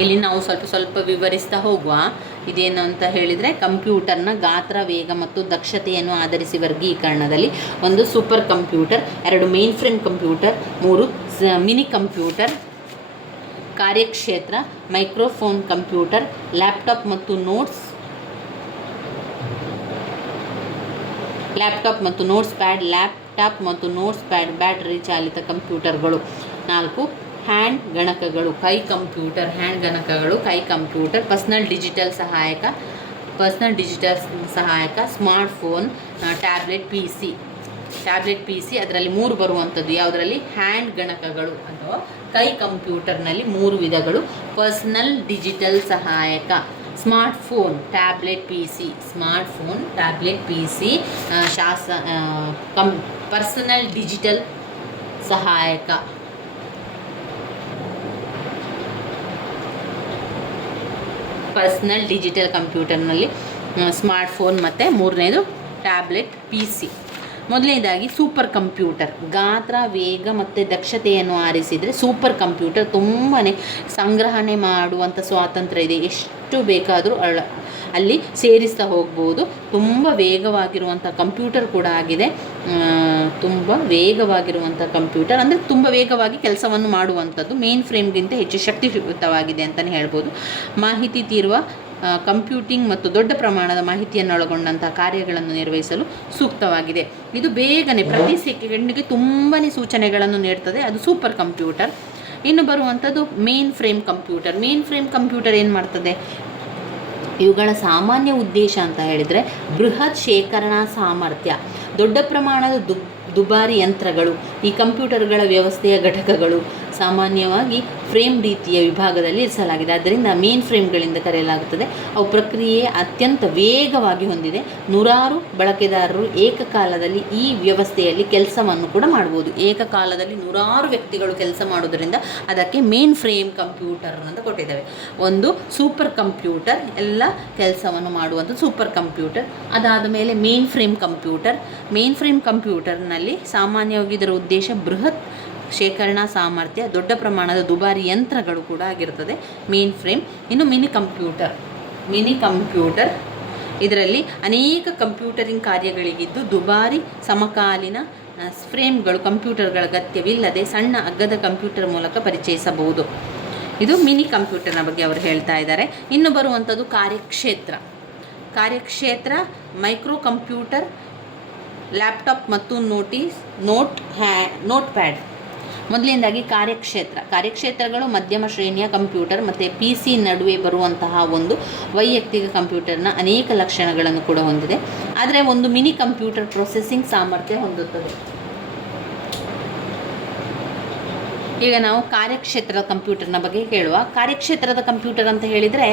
[SPEAKER 1] ಇಲ್ಲಿ ನಾವು ಸ್ವಲ್ಪ ಸ್ವಲ್ಪ ವಿವರಿಸ್ತಾ ಹೋಗುವ. ಇದೇನು ಅಂತ ಹೇಳಿದರೆ ಕಂಪ್ಯೂಟರ್ನ ಗಾತ್ರ, ವೇಗ ಮತ್ತು ದಕ್ಷತೆಯನ್ನು ಆಧರಿಸಿ ವರ್ಗೀಕರಣದಲ್ಲಿ ಒಂದು ಸೂಪರ್ ಕಂಪ್ಯೂಟರ್, ಎರಡು ಮೇನ್ ಫ್ರೇಮ್ ಕಂಪ್ಯೂಟರ್, ಮೂರು ಮಿನಿ ಕಂಪ್ಯೂಟರ್, ಕಾರ್ಯಕ್ಷೇತ್ರ, ಮೈಕ್ರೋಫೋನ್ ಕಂಪ್ಯೂಟರ್, ಲ್ಯಾಪ್ಟಾಪ್ ಮತ್ತು ನೋಟ್ಸ್, ಲ್ಯಾಪ್ಟಾಪ್ ಮತ್ತು ನೋಟ್ಸ್ ಪ್ಯಾಡ್, ಲ್ಯಾಪ್ಟಾಪ್ ಮತ್ತು ನೋಟ್ಸ್ ಪ್ಯಾಡ್, ಬ್ಯಾಟರಿ ಚಾಲಿತ ಕಂಪ್ಯೂಟರ್ಗಳು. ನಾಲ್ಕು ಹ್ಯಾಂಡ್ ಗಣಕಗಳು ಕೈ ಕಂಪ್ಯೂಟರ್ ಹ್ಯಾಂಡ್ ಗಣಕಗಳು ಕೈ ಕಂಪ್ಯೂಟರ್ ಪರ್ಸ್ನಲ್ ಡಿಜಿಟಲ್ ಸಹಾಯಕ ಪರ್ಸ್ನಲ್ ಡಿಜಿಟಲ್ ಸಹಾಯಕ smartphone tablet P C tablet P C ಅದರಲ್ಲಿ ಮೂರು ಬರುವಂಥದ್ದು ಯಾವುದರಲ್ಲಿ ಹ್ಯಾಂಡ್ ಗಣಕಗಳು ಅಥವಾ ಕೈ ಕಂಪ್ಯೂಟರ್ನಲ್ಲಿ ಮೂರು ವಿಧಗಳು ಪರ್ಸ್ನಲ್ ಡಿಜಿಟಲ್ ಸಹಾಯಕ smartphone tablet P C smartphone tablet P C ಶಾಸ ಕಂ ಪರ್ಸನಲ್ ಡಿಜಿಟಲ್ ಸಹಾಯಕ ಪರ್ಸ್ನಲ್ ಡಿಜಿಟಲ್ ಕಂಪ್ಯೂಟರ್ನಲ್ಲಿ ಸ್ಮಾರ್ಟ್ಫೋನ್ ಮತ್ತು ಮೂರನೇದು ಟ್ಯಾಬ್ಲೆಟ್ ಪಿ ಸಿ ಮೊದಲನೇದಾಗಿ ಸೂಪರ್ ಕಂಪ್ಯೂಟರ್ ಗಾತ್ರ, ವೇಗ ಮತ್ತು ದಕ್ಷತೆಯನ್ನು ಆರಿಸಿದರೆ ಸೂಪರ್ ಕಂಪ್ಯೂಟರ್ ತುಂಬಾ ಸಂಗ್ರಹಣೆ ಮಾಡುವಂಥ ಸ್ವಾತಂತ್ರ್ಯ ಇದೆ. ಎಷ್ಟು ಬೇಕಾದರೂ ಅಳ ಅಲ್ಲಿ ಸೇರಿಸ್ತಾ ಹೋಗ್ಬೋದು. ತುಂಬ ವೇಗವಾಗಿರುವಂಥ ಕಂಪ್ಯೂಟರ್ ಕೂಡ ಆಗಿದೆ. ತುಂಬ ವೇಗವಾಗಿರುವಂಥ ಕಂಪ್ಯೂಟರ್ ಅಂದರೆ ತುಂಬ ವೇಗವಾಗಿ ಕೆಲಸವನ್ನು ಮಾಡುವಂಥದ್ದು. ಮೇನ್ ಫ್ರೇಮ್ಗಿಂತ ಹೆಚ್ಚು ಶಕ್ತಿಯುತವಾಗಿದೆ ಅಂತಲೇ ಹೇಳ್ಬೋದು. ಮಾಹಿತಿ ತೀರುವ ಕಂಪ್ಯೂಟಿಂಗ್ ಮತ್ತು ದೊಡ್ಡ ಪ್ರಮಾಣದ ಮಾಹಿತಿಯನ್ನು ಒಳಗೊಂಡಂತಹ ಕಾರ್ಯಗಳನ್ನು ನಿರ್ವಹಿಸಲು ಸೂಕ್ತವಾಗಿದೆ. ಇದು ಬೇಗನೆ ಪ್ರತಿ ಸೆಕೆಂಡ್ಗೆ ತುಂಬಾ ಸೂಚನೆಗಳನ್ನು ನೀಡ್ತದೆ. ಅದು ಸೂಪರ್ ಕಂಪ್ಯೂಟರ್ ಇನ್ನು ಬರುವಂಥದ್ದು mainframe computer mainframe computer ಏನು ಮಾಡ್ತದೆ? ಇವುಗಳ ಸಾಮಾನ್ಯ ಉದ್ದೇಶ ಅಂತ ಹೇಳಿದರೆ ಬೃಹತ್ ಶೇಖರಣಾ ಸಾಮರ್ಥ್ಯ. ದೊಡ್ಡ ಪ್ರಮಾಣದ ದುಬಾರಿ ಯಂತ್ರಗಳು, ಈ ಕಂಪ್ಯೂಟರ್ಗಳ ವ್ಯವಸ್ಥೆಯ ಘಟಕಗಳು ಸಾಮಾನ್ಯವಾಗಿ ಫ್ರೇಮ್ ರೀತಿಯ ವಿಭಾಗದಲ್ಲಿ ಇರಿಸಲಾಗಿದೆ. ಆದ್ದರಿಂದ ಮೇನ್ ಫ್ರೇಮ್ಗಳಿಂದ ಕರೆಯಲಾಗುತ್ತದೆ. ಅವು ಪ್ರಕ್ರಿಯೆ ಅತ್ಯಂತ ವೇಗವಾಗಿ ಹೊಂದಿದೆ. ನೂರಾರು ಬಳಕೆದಾರರು ಏಕಕಾಲದಲ್ಲಿ ಈ ವ್ಯವಸ್ಥೆಯಲ್ಲಿ ಕೆಲಸವನ್ನು ಕೂಡ ಮಾಡ್ಬೋದು. ಏಕಕಾಲದಲ್ಲಿ ನೂರಾರು ವ್ಯಕ್ತಿಗಳು ಕೆಲಸ ಮಾಡೋದರಿಂದ ಅದಕ್ಕೆ ಮೇನ್ ಫ್ರೇಮ್ ಕಂಪ್ಯೂಟರ್ ಅಂತ ಕೊಟ್ಟಿದ್ದಾವೆ. ಒಂದು ಸೂಪರ್ ಕಂಪ್ಯೂಟರ್, ಎಲ್ಲ ಕೆಲಸವನ್ನು ಮಾಡುವಂಥ ಸೂಪರ್ ಕಂಪ್ಯೂಟರ್. ಅದಾದ ಮೇಲೆ mainframe computer. Mainframe ಕಂಪ್ಯೂಟರ್ನಲ್ಲಿ ಸಾಮಾನ್ಯವಾಗಿ ಇದರ ಉದ್ದೇಶ ಬೃಹತ್ ಶೇಖರಣಾ ಸಾಮರ್ಥ್ಯ, ದೊಡ್ಡ ಪ್ರಮಾಣದ ದುಬಾರಿ ಯಂತ್ರಗಳು ಕೂಡ ಆಗಿರ್ತದೆ. ಮೇನ್ ಫ್ರೇಮ್, ಇನ್ನು ಮಿನಿ ಕಂಪ್ಯೂಟರ್. Mini computer. ಇದರಲ್ಲಿ ಅನೇಕ ಕಂಪ್ಯೂಟರಿಂಗ್ ಕಾರ್ಯಗಳಿಗಿದ್ದು ದುಬಾರಿ ಸಮಕಾಲೀನ ಫ್ರೇಮ್ಗಳು, ಕಂಪ್ಯೂಟರ್ಗಳ ಅಗತ್ಯವಿಲ್ಲದೆ ಸಣ್ಣ ಅಗ್ಗದ ಕಂಪ್ಯೂಟರ್ ಮೂಲಕ ಪರಿಚಯಿಸಬಹುದು. ಇದು ಮಿನಿ ಕಂಪ್ಯೂಟರ್ನ ಬಗ್ಗೆ ಅವರು ಹೇಳ್ತಾ ಇದ್ದಾರೆ. ಇನ್ನು ಬರುವಂಥದ್ದು ಕಾರ್ಯಕ್ಷೇತ್ರ. ಕಾರ್ಯಕ್ಷೇತ್ರ, ಮೈಕ್ರೋ ಕಂಪ್ಯೂಟರ್, ಲ್ಯಾಪ್ಟಾಪ್ ಮತ್ತು ನೋಟಿಸ್ ನೋಟ್ ಹ್ಯಾ ನೋಟ್ ಪ್ಯಾಡ್ ಮೊದಲನೇದಾಗಿ ಕಾರ್ಯಕ್ಷೇತ್ರ. ಕಾರ್ಯಕ್ಷೇತ್ರಗಳು ಮಧ್ಯಮ ಶ್ರೇಣಿಯ ಕಂಪ್ಯೂಟರ್ ಮತ್ತು ಪಿ ಸಿ ನಡುವೆ ಬರುವಂತಹ ಒಂದು ವೈಯಕ್ತಿಕ ಕಂಪ್ಯೂಟರ್ನ ಅನೇಕ ಲಕ್ಷಣಗಳನ್ನು ಕೂಡ ಹೊಂದಿದೆ. ಆದರೆ ಒಂದು ಮಿನಿ ಕಂಪ್ಯೂಟರ್ ಪ್ರೊಸೆಸಿಂಗ್ ಸಾಮರ್ಥ್ಯ ಹೊಂದುತ್ತದೆ. ಈಗ ನಾವು ಕಾರ್ಯಕ್ಷೇತ್ರದ ಕಂಪ್ಯೂಟರ್ನ ಬಗ್ಗೆ ಹೇಳುವ ಕಾರ್ಯಕ್ಷೇತ್ರದ ಕಂಪ್ಯೂಟರ್ ಅಂತ ಹೇಳಿದರೆ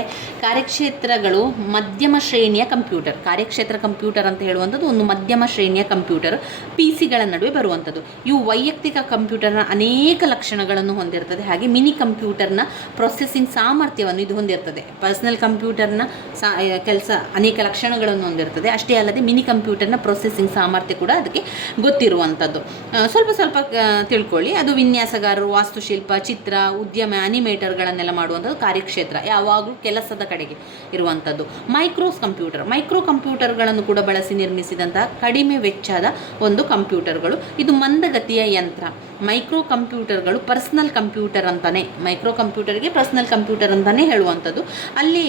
[SPEAKER 1] ಕಾರ್ಯಕ್ಷೇತ್ರಗಳು ಮಧ್ಯಮ ಶ್ರೇಣಿಯ ಕಂಪ್ಯೂಟರ್. ಕಾರ್ಯಕ್ಷೇತ್ರ ಕಂಪ್ಯೂಟರ್ ಅಂತ ಹೇಳುವಂಥದ್ದು ಒಂದು ಮಧ್ಯಮ ಶ್ರೇಣಿಯ ಕಂಪ್ಯೂಟರ್. ಪಿ ಸಿಗಳ ನಡುವೆ ಬರುವಂಥದ್ದು. ಇವು ವೈಯಕ್ತಿಕ ಕಂಪ್ಯೂಟರ್ನ ಅನೇಕ ಲಕ್ಷಣಗಳನ್ನು ಹೊಂದಿರ್ತದೆ. ಹಾಗೆ ಮಿನಿ ಕಂಪ್ಯೂಟರ್ನ ಪ್ರೊಸೆಸಿಂಗ್ ಸಾಮರ್ಥ್ಯವನ್ನು ಇದು ಹೊಂದಿರ್ತದೆ. ಪರ್ಸನಲ್ ಕಂಪ್ಯೂಟರ್ನ ಸಾ ಕೆಲಸ ಅನೇಕ ಲಕ್ಷಣಗಳನ್ನು ಹೊಂದಿರ್ತದೆ. ಅಷ್ಟೇ ಅಲ್ಲದೆ ಮಿನಿ ಕಂಪ್ಯೂಟರ್ನ ಪ್ರೊಸೆಸಿಂಗ್ ಸಾಮರ್ಥ್ಯ ಕೂಡ ಅದಕ್ಕೆ ಗೊತ್ತಿರುವಂಥದ್ದು. ಸ್ವಲ್ಪ ಸ್ವಲ್ಪ ತಿಳ್ಕೊಳ್ಳಿ. ಅದು ವಿನ್ಯಾಸಗಾರರು ವಾಸ್ತುಶಿಲ್ಪ, ಚಿತ್ರ, ಉದ್ಯಮ, ಅನಿಮೇಟರ್ಗಳನ್ನೆಲ್ಲ ಮಾಡುವಂಥದ್ದು ಕಾರ್ಯಕ್ಷೇತ್ರ, ಯಾವಾಗಲೂ ಕೆಲಸದ ಕಡೆಗೆ ಇರುವಂಥದ್ದು. Micros computer. ಮೈಕ್ರೋ ಕಂಪ್ಯೂಟರ್ಗಳನ್ನು ಕೂಡ ಬಳಸಿ ನಿರ್ಮಿಸಿದಂತಹ ಕಡಿಮೆ ವೆಚ್ಚದ ಒಂದು ಕಂಪ್ಯೂಟರ್ಗಳು. ಇದು ಮಂದಗತಿಯ ಯಂತ್ರ. ಮೈಕ್ರೋ ಕಂಪ್ಯೂಟರ್ಗಳು ಪರ್ಸ್ನಲ್ ಕಂಪ್ಯೂಟರ್ ಅಂತಲೇ ಮೈಕ್ರೋ ಕಂಪ್ಯೂಟರ್ಗೆ ಪರ್ಸ್ನಲ್ ಕಂಪ್ಯೂಟರ್ ಅಂತಲೇ ಹೇಳುವಂಥದ್ದು. ಅಲ್ಲಿ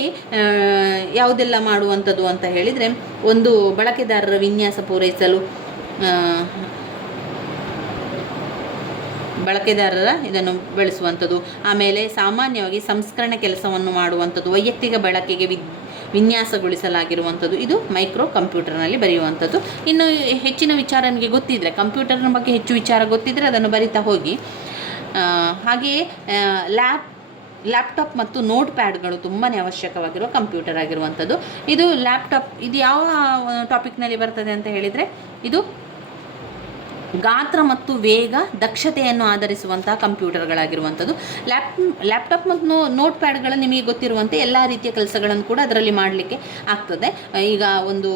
[SPEAKER 1] ಯಾವುದೆಲ್ಲ ಮಾಡುವಂಥದ್ದು ಅಂತ ಹೇಳಿದರೆ, ಒಂದು ಬಳಕೆದಾರರ ವಿನ್ಯಾಸ ಪೂರೈಸಲು ಬಳಕೆದಾರರ ಇದನ್ನು ಬೆಳೆಸುವಂಥದ್ದು. ಆಮೇಲೆ ಸಾಮಾನ್ಯವಾಗಿ ಸಂಸ್ಕರಣೆ ಕೆಲಸವನ್ನು ಮಾಡುವಂಥದ್ದು, ವೈಯಕ್ತಿಕ ಬಳಕೆಗೆ ವಿ ವಿನ್ಯಾಸಗೊಳಿಸಲಾಗಿರುವಂಥದ್ದು. ಇದು ಮೈಕ್ರೋ ಕಂಪ್ಯೂಟರ್ನಲ್ಲಿ ಬರೆಯುವಂಥದ್ದು. ಇನ್ನು ಹೆಚ್ಚಿನ ವಿಚಾರ ನನಗೆ ಗೊತ್ತಿದ್ದರೆ ಕಂಪ್ಯೂಟರ್ನ ಬಗ್ಗೆ ಹೆಚ್ಚು ವಿಚಾರ ಗೊತ್ತಿದ್ದರೆ ಅದನ್ನು ಬರಿತಾ ಹೋಗಿ. ಹಾಗೆಯೇ ಲ್ಯಾಪ್, ಲ್ಯಾಪ್ಟಾಪ್ ಮತ್ತು ನೋಟ್ ಪ್ಯಾಡ್ಗಳು ತುಂಬಾ ಅವಶ್ಯಕವಾಗಿರುವ ಕಂಪ್ಯೂಟರ್ ಆಗಿರುವಂಥದ್ದು. ಇದು ಲ್ಯಾಪ್ಟಾಪ್, ಇದು ಯಾವ ಟಾಪಿಕ್ನಲ್ಲಿ ಬರ್ತದೆ ಅಂತ ಹೇಳಿದರೆ, ಇದು ಗಾತ್ರ ಮತ್ತು ವೇಗ ದಕ್ಷತೆಯನ್ನು ಆಧರಿಸುವಂತಹ ಕಂಪ್ಯೂಟರ್ಗಳಾಗಿರುವಂಥದ್ದು. ಲ್ಯಾಪ್, ಲ್ಯಾಪ್ಟಾಪ್ ಮತ್ತು ನೋ ನೋಟ್ ಪ್ಯಾಡ್ಗಳು ನಿಮಗೆ ಗೊತ್ತಿರುವಂತೆ ಎಲ್ಲ ರೀತಿಯ ಕೆಲಸಗಳನ್ನು ಕೂಡ ಅದರಲ್ಲಿ ಮಾಡಲಿಕ್ಕೆ ಆಗ್ತದೆ. ಈಗ ಒಂದು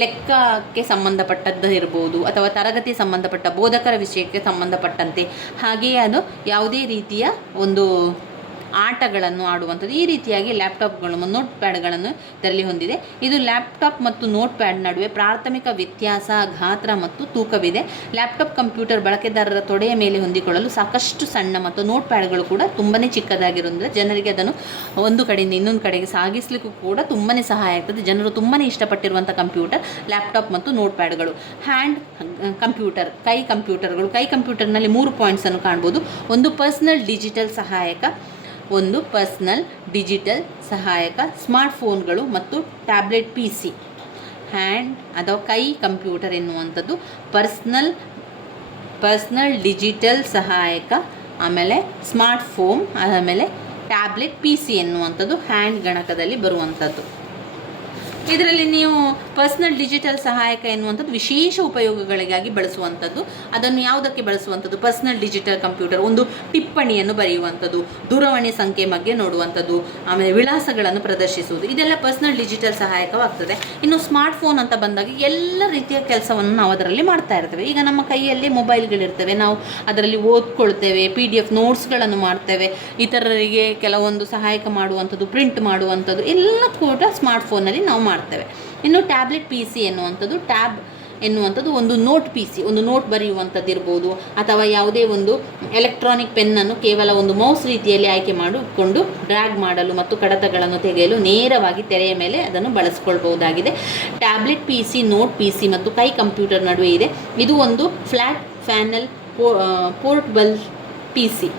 [SPEAKER 1] ಲೆಕ್ಕಕ್ಕೆ ಸಂಬಂಧಪಟ್ಟದ್ದು ಇರ್ಬೋದು, ಅಥವಾ ತರಗತಿ ಸಂಬಂಧಪಟ್ಟ, ಬೋಧಕರ ವಿಷಯಕ್ಕೆ ಸಂಬಂಧಪಟ್ಟಂತೆ. ಹಾಗೆಯೇ ಅದು ಯಾವುದೇ ರೀತಿಯ ಒಂದು ಆಟಗಳನ್ನು ಆಡುವಂಥದ್ದು. ಈ ರೀತಿಯಾಗಿ ಲ್ಯಾಪ್ಟಾಪ್ಗಳು ನೋಟ್ ಪ್ಯಾಡ್ಗಳನ್ನು ಇದರಲ್ಲಿ ಹೊಂದಿದೆ. ಇದು ಲ್ಯಾಪ್ಟಾಪ್ ಮತ್ತು ನೋಟ್ ಪ್ಯಾಡ್ ನಡುವೆ ಪ್ರಾಥಮಿಕ ವ್ಯತ್ಯಾಸ, ಗಾತ್ರ ಮತ್ತು ತೂಕವಿದೆ. ಲ್ಯಾಪ್ಟಾಪ್ ಕಂಪ್ಯೂಟರ್ ಬಳಕೆದಾರರ ತೊಡೆಯ ಮೇಲೆ ಹೊಂದಿಕೊಳ್ಳಲು ಸಾಕಷ್ಟು ಸಣ್ಣ ಮತ್ತು ನೋಟ್ ಪ್ಯಾಡ್ಗಳು ಕೂಡ ತುಂಬಾ ಚಿಕ್ಕದಾಗಿರೋದ್ರಿಂದ ಜನರಿಗೆ ಅದನ್ನು ಒಂದು ಕಡೆಯಿಂದ ಇನ್ನೊಂದು ಕಡೆಗೆ ಸಾಗಿಸಲಿಕ್ಕೂ ಕೂಡ ತುಂಬಾ ಸಹಾಯ ಆಗ್ತದೆ. ಜನರು ತುಂಬಾ ಇಷ್ಟಪಟ್ಟಿರುವಂಥ ಕಂಪ್ಯೂಟರ್, ಲ್ಯಾಪ್ಟಾಪ್ ಮತ್ತು ನೋಟ್ ಪ್ಯಾಡ್ಗಳು ಹ್ಯಾಂಡ್ ಕಂಪ್ಯೂಟರ್, ಕೈ ಕಂಪ್ಯೂಟರ್ಗಳು. ಕೈ ಕಂಪ್ಯೂಟರ್ನಲ್ಲಿ ಮೂರು ಪಾಯಿಂಟ್ಸನ್ನು ಕಾಣ್ಬೋದು. ಒಂದು ಪರ್ಸನಲ್ ಡಿಜಿಟಲ್ ಸಹಾಯಕ ಒಂದು ಪರ್ಸ್ನಲ್, ಡಿಜಿಟಲ್ ಸಹಾಯಕ ಸ್ಮಾರ್ಟ್ಫೋನ್ಗಳು ಮತ್ತು ಟ್ಯಾಬ್ಲೆಟ್ ಪಿ ಸಿ. ಹ್ಯಾಂಡ್ ಅಥವಾ ಕೈ, ಕಂಪ್ಯೂಟರ್ ಎನ್ನುವಂಥದ್ದು ಪರ್ಸ್ನಲ್ ಪರ್ಸ್ನಲ್ ಡಿಜಿಟಲ್ ಸಹಾಯಕ, ಆಮೇಲೆ ಸ್ಮಾರ್ಟ್ಫೋನ್ ಆಮೇಲೆ ಟ್ಯಾಬ್ಲೆಟ್ ಪಿ ಸಿ ಎನ್ನುವಂಥದ್ದು ಹ್ಯಾಂಡ್ ಗಣಕದಲ್ಲಿ ಬರುವಂಥದ್ದು. ಇದರಲ್ಲಿ ನೀವು ಪರ್ಸ್ನಲ್ ಡಿಜಿಟಲ್ ಸಹಾಯಕ ಎನ್ನುವಂಥದ್ದು ವಿಶೇಷ ಉಪಯೋಗಗಳಿಗಾಗಿ ಬಳಸುವಂಥದ್ದು. ಅದನ್ನು ಯಾವುದಕ್ಕೆ ಬಳಸುವಂಥದ್ದು? ಪರ್ಸ್ನಲ್ ಡಿಜಿಟಲ್ ಕಂಪ್ಯೂಟರ್ ಒಂದು ಟಿಪ್ಪಣಿಯನ್ನು ಬರೆಯುವಂಥದ್ದು, ದೂರವಾಣಿ ಸಂಖ್ಯೆ ಬಗ್ಗೆ ನೋಡುವಂಥದ್ದು, ಆಮೇಲೆ ವಿಳಾಸಗಳನ್ನು ಪ್ರದರ್ಶಿಸುವುದು. ಇದೆಲ್ಲ ಪರ್ಸ್ನಲ್ ಡಿಜಿಟಲ್ ಸಹಾಯಕವಾಗ್ತದೆ. ಇನ್ನು ಸ್ಮಾರ್ಟ್ ಫೋನ್ ಅಂತ ಬಂದಾಗ ಎಲ್ಲ ರೀತಿಯ ಕೆಲಸವನ್ನು ನಾವು ಅದರಲ್ಲಿ ಮಾಡ್ತಾ ಇರ್ತೇವೆ. ಈಗ ನಮ್ಮ ಕೈಯಲ್ಲಿ ಮೊಬೈಲ್ಗಳಿರ್ತವೆ ನಾವು ಅದರಲ್ಲಿ ಓದ್ಕೊಳ್ತೇವೆ ಪಿ ಡಿ ಎಫ್ ನೋಟ್ಸ್ಗಳನ್ನು ಮಾಡ್ತೇವೆ. ಇತರರಿಗೆ ಕೆಲವೊಂದು ಸಹಾಯಕ ಮಾಡುವಂಥದ್ದು ಪ್ರಿಂಟ್ ಮಾಡುವಂಥದ್ದು, ಎಲ್ಲ ಕೂಡ ಸ್ಮಾರ್ಟ್ ಫೋನಲ್ಲಿ ನಾವು ಮಾಡ್ತೇವೆ. ಇನ್ನು ಟ್ಯಾಬ್ಲೆಟ್ ಪಿ ಸಿ ಎನ್ನುವಂಥದ್ದು, ಟ್ಯಾಬ್ ಎನ್ನುವಂಥದ್ದು ಒಂದು ನೋಟ್ ಪಿ ಸಿ ಒಂದು ನೋಟ್ ಬರೆಯುವಂಥದ್ದು ಇರ್ಬೋದು ಅಥವಾ ಯಾವುದೇ ಒಂದು ಎಲೆಕ್ಟ್ರಾನಿಕ್ ಪೆನ್ನನ್ನು ಕೇವಲ ಒಂದು ಮೌಸ್ ರೀತಿಯಲ್ಲಿ ಆಯ್ಕೆ ಮಾಡಿಕೊಂಡು ಡ್ರ್ಯಾಗ್ ಮಾಡಲು ಮತ್ತು ಕಡತಗಳನ್ನು ತೆಗೆಯಲು ನೇರವಾಗಿ ತೆರೆಯ ಮೇಲೆ ಅದನ್ನು ಬಳಸ್ಕೊಳ್ಬಹುದಾಗಿದೆ. Tablet P C note P C ಮತ್ತು ಕೈ ಕಂಪ್ಯೂಟರ್ ನಡುವೆ ಇದೆ. ಇದು ಒಂದು flat panel portable P C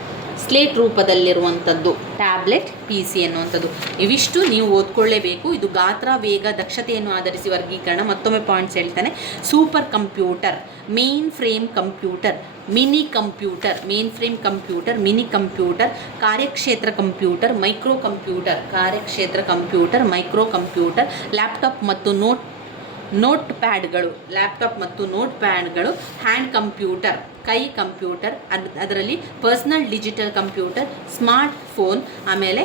[SPEAKER 1] slate ರೂಪದಲ್ಲಿರುವಂಥದ್ದು. Tablet, P C ಅನ್ನುವಂಥದ್ದು ಇವಿಷ್ಟು ನೀವು ಓದ್ಕೊಳ್ಳೇಬೇಕು. ಇದು ಗಾತ್ರ, ವೇಗ, ದಕ್ಷತೆಯನ್ನು ಆಧರಿಸಿ ವರ್ಗೀಕರಣ. ಮತ್ತೊಮ್ಮೆ ಪಾಯಿಂಟ್ಸ್ ಹೇಳ್ತಾನೆ. Super computer mainframe computer mini computer mainframe computer mini computer ಕಾರ್ಯಕ್ಷೇತ್ರ ಕಂಪ್ಯೂಟರ್ ಮೈಕ್ರೋ ಕಂಪ್ಯೂಟರ್ ಕಾರ್ಯಕ್ಷೇತ್ರ ಕಂಪ್ಯೂಟರ್ ಮೈಕ್ರೋ ಕಂಪ್ಯೂಟರ್ ಲ್ಯಾಪ್ಟಾಪ್ ಮತ್ತು ನೋಟ್ ನೋಟ್ ಪ್ಯಾಡ್ಗಳು ಲ್ಯಾಪ್ಟಾಪ್ ಮತ್ತು ನೋಟ್ ಪ್ಯಾಡ್ಗಳು ಹ್ಯಾಂಡ್ ಕಂಪ್ಯೂಟರ್ ಕೈ ಕಂಪ್ಯೂಟರ್, ಅದ್ ಅದರಲ್ಲಿ personal digital computer, smart phone, ಆಮೇಲೆ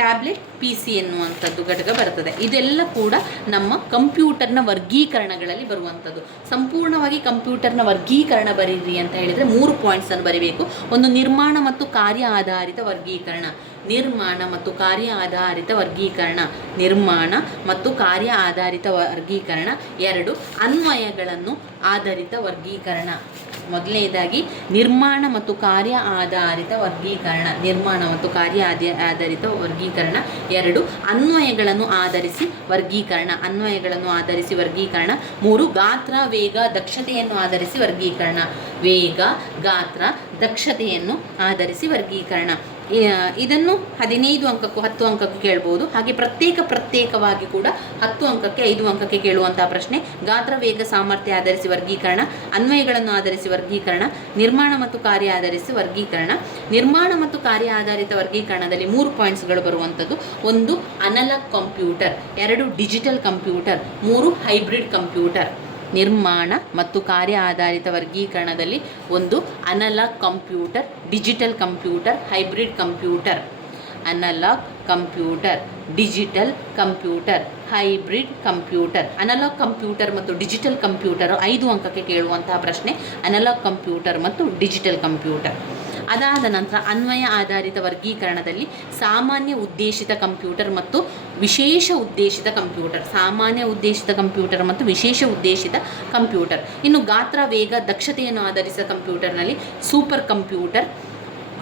[SPEAKER 1] ಟ್ಯಾಬ್ಲೆಟ್, ಪಿ ಸಿ ಎನ್ನುವಂಥದ್ದು ಘಟಕ ಬರ್ತದೆ. ಇದೆಲ್ಲ ಕೂಡ ನಮ್ಮ ಕಂಪ್ಯೂಟರ್ನ ವರ್ಗೀಕರಣಗಳಲ್ಲಿ ಬರುವಂಥದ್ದು. ಸಂಪೂರ್ಣವಾಗಿ ಕಂಪ್ಯೂಟರ್ನ ವರ್ಗೀಕರಣ ಬರೀರಿ ಅಂತ ಹೇಳಿದರೆ ಮೂರು ಪಾಯಿಂಟ್ಸನ್ನು ಬರೀಬೇಕು. ಒಂದು ನಿರ್ಮಾಣ ಮತ್ತು ಕಾರ್ಯ ಆಧಾರಿತ ವರ್ಗೀಕರಣ. ನಿರ್ಮಾಣ ಮತ್ತು ಕಾರ್ಯ ಆಧಾರಿತ ವರ್ಗೀಕರಣ. ನಿರ್ಮಾಣ ಮತ್ತು ಕಾರ್ಯ ಆಧಾರಿತ ವರ್ಗೀಕರಣ. ಎರಡು, ಅನ್ವಯಗಳನ್ನು ಆಧಾರಿತ ವರ್ಗೀಕರಣ. ಮೊದಲನೇದಾಗಿ ನಿರ್ಮಾಣ ಮತ್ತು ಕಾರ್ಯ ಆಧಾರಿತ ವರ್ಗೀಕರಣ, ನಿರ್ಮಾಣ ಮತ್ತು ಕಾರ್ಯ ಆಧಾರಿತ ವರ್ಗೀಕರಣ ಎರಡು. ಅನ್ವಯಗಳನ್ನು ಆಧರಿಸಿ ವರ್ಗೀಕರಣ, ಅನ್ವಯಗಳನ್ನು ಆಧರಿಸಿ ವರ್ಗೀಕರಣ. ಮೂರು, ಗಾತ್ರ, ವೇಗ, ದಕ್ಷತೆಯನ್ನು ಆಧರಿಸಿ ವರ್ಗೀಕರಣ. ವೇಗ, ಗಾತ್ರ, ದಕ್ಷತೆಯನ್ನು ಆಧರಿಸಿ ವರ್ಗೀಕರಣ. ಇದನ್ನು ಹದಿನೈದು ಅಂಕಕ್ಕೂ ಹತ್ತು ಅಂಕಕ್ಕೂ ಕೇಳ್ಬೋದು. ಹಾಗೆ ಪ್ರತ್ಯೇಕ ಪ್ರತ್ಯೇಕವಾಗಿ ಕೂಡ ಹತ್ತು ಅಂಕಕ್ಕೆ ಐದು ಅಂಕಕ್ಕೆ ಕೇಳುವಂತಹ ಪ್ರಶ್ನೆ. ಗಾತ್ರ, ವೇಗ, ಸಾಮರ್ಥ್ಯ ಆಧರಿಸಿ ವರ್ಗೀಕರಣ, ಅನ್ವಯಗಳನ್ನು ಆಧರಿಸಿ ವರ್ಗೀಕರಣ, ನಿರ್ಮಾಣ ಮತ್ತು ಕಾರ್ಯ ಆಧರಿಸಿ ವರ್ಗೀಕರಣ. ನಿರ್ಮಾಣ ಮತ್ತು ಕಾರ್ಯ ಆಧಾರಿತ ವರ್ಗೀಕರಣದಲ್ಲಿ ಮೂರು ಪಾಯಿಂಟ್ಸ್ಗಳು ಬರುವಂಥದ್ದು. ಒಂದು ಅನಲಾಗ್ ಕಂಪ್ಯೂಟರ್, ಎರಡು ಡಿಜಿಟಲ್ ಕಂಪ್ಯೂಟರ್, ಮೂರು ಹೈಬ್ರಿಡ್ ಕಂಪ್ಯೂಟರ್. ನಿರ್ಮಾಣ ಮತ್ತು ಕಾರ್ಯ ಆಧಾರಿತ ವರ್ಗೀಕರಣದಲ್ಲಿ ಒಂದು analogue computer, digital computer, hybrid computer. Analogue computer, digital computer, hybrid computer. Analogue computer ಮತ್ತು ಡಿಜಿಟಲ್ ಕಂಪ್ಯೂಟರ್ ಐದು ಅಂಕಕ್ಕೆ ಕೇಳುವಂತಹ ಪ್ರಶ್ನೆ, ಅನಲಾಗ್ ಕಂಪ್ಯೂಟರ್ ಮತ್ತು ಡಿಜಿಟಲ್ ಕಂಪ್ಯೂಟರ್. ಅದಾದ ನಂತರ ಅನ್ವಯ ಆಧಾರಿತ ವರ್ಗೀಕರಣದಲ್ಲಿ ಸಾಮಾನ್ಯ ಉದ್ದೇಶಿತ ಕಂಪ್ಯೂಟರ್ ಮತ್ತು ವಿಶೇಷ ಉದ್ದೇಶಿತ ಕಂಪ್ಯೂಟರ್, ಸಾಮಾನ್ಯ ಉದ್ದೇಶಿತ ಕಂಪ್ಯೂಟರ್ ಮತ್ತು ವಿಶೇಷ ಉದ್ದೇಶಿತ ಕಂಪ್ಯೂಟರ್. ಇನ್ನು ಗಾತ್ರ, ವೇಗ, ದಕ್ಷತೆಯನ್ನು ಆಧರಿಸಿದ ಕಂಪ್ಯೂಟರ್ನಲ್ಲಿ super computer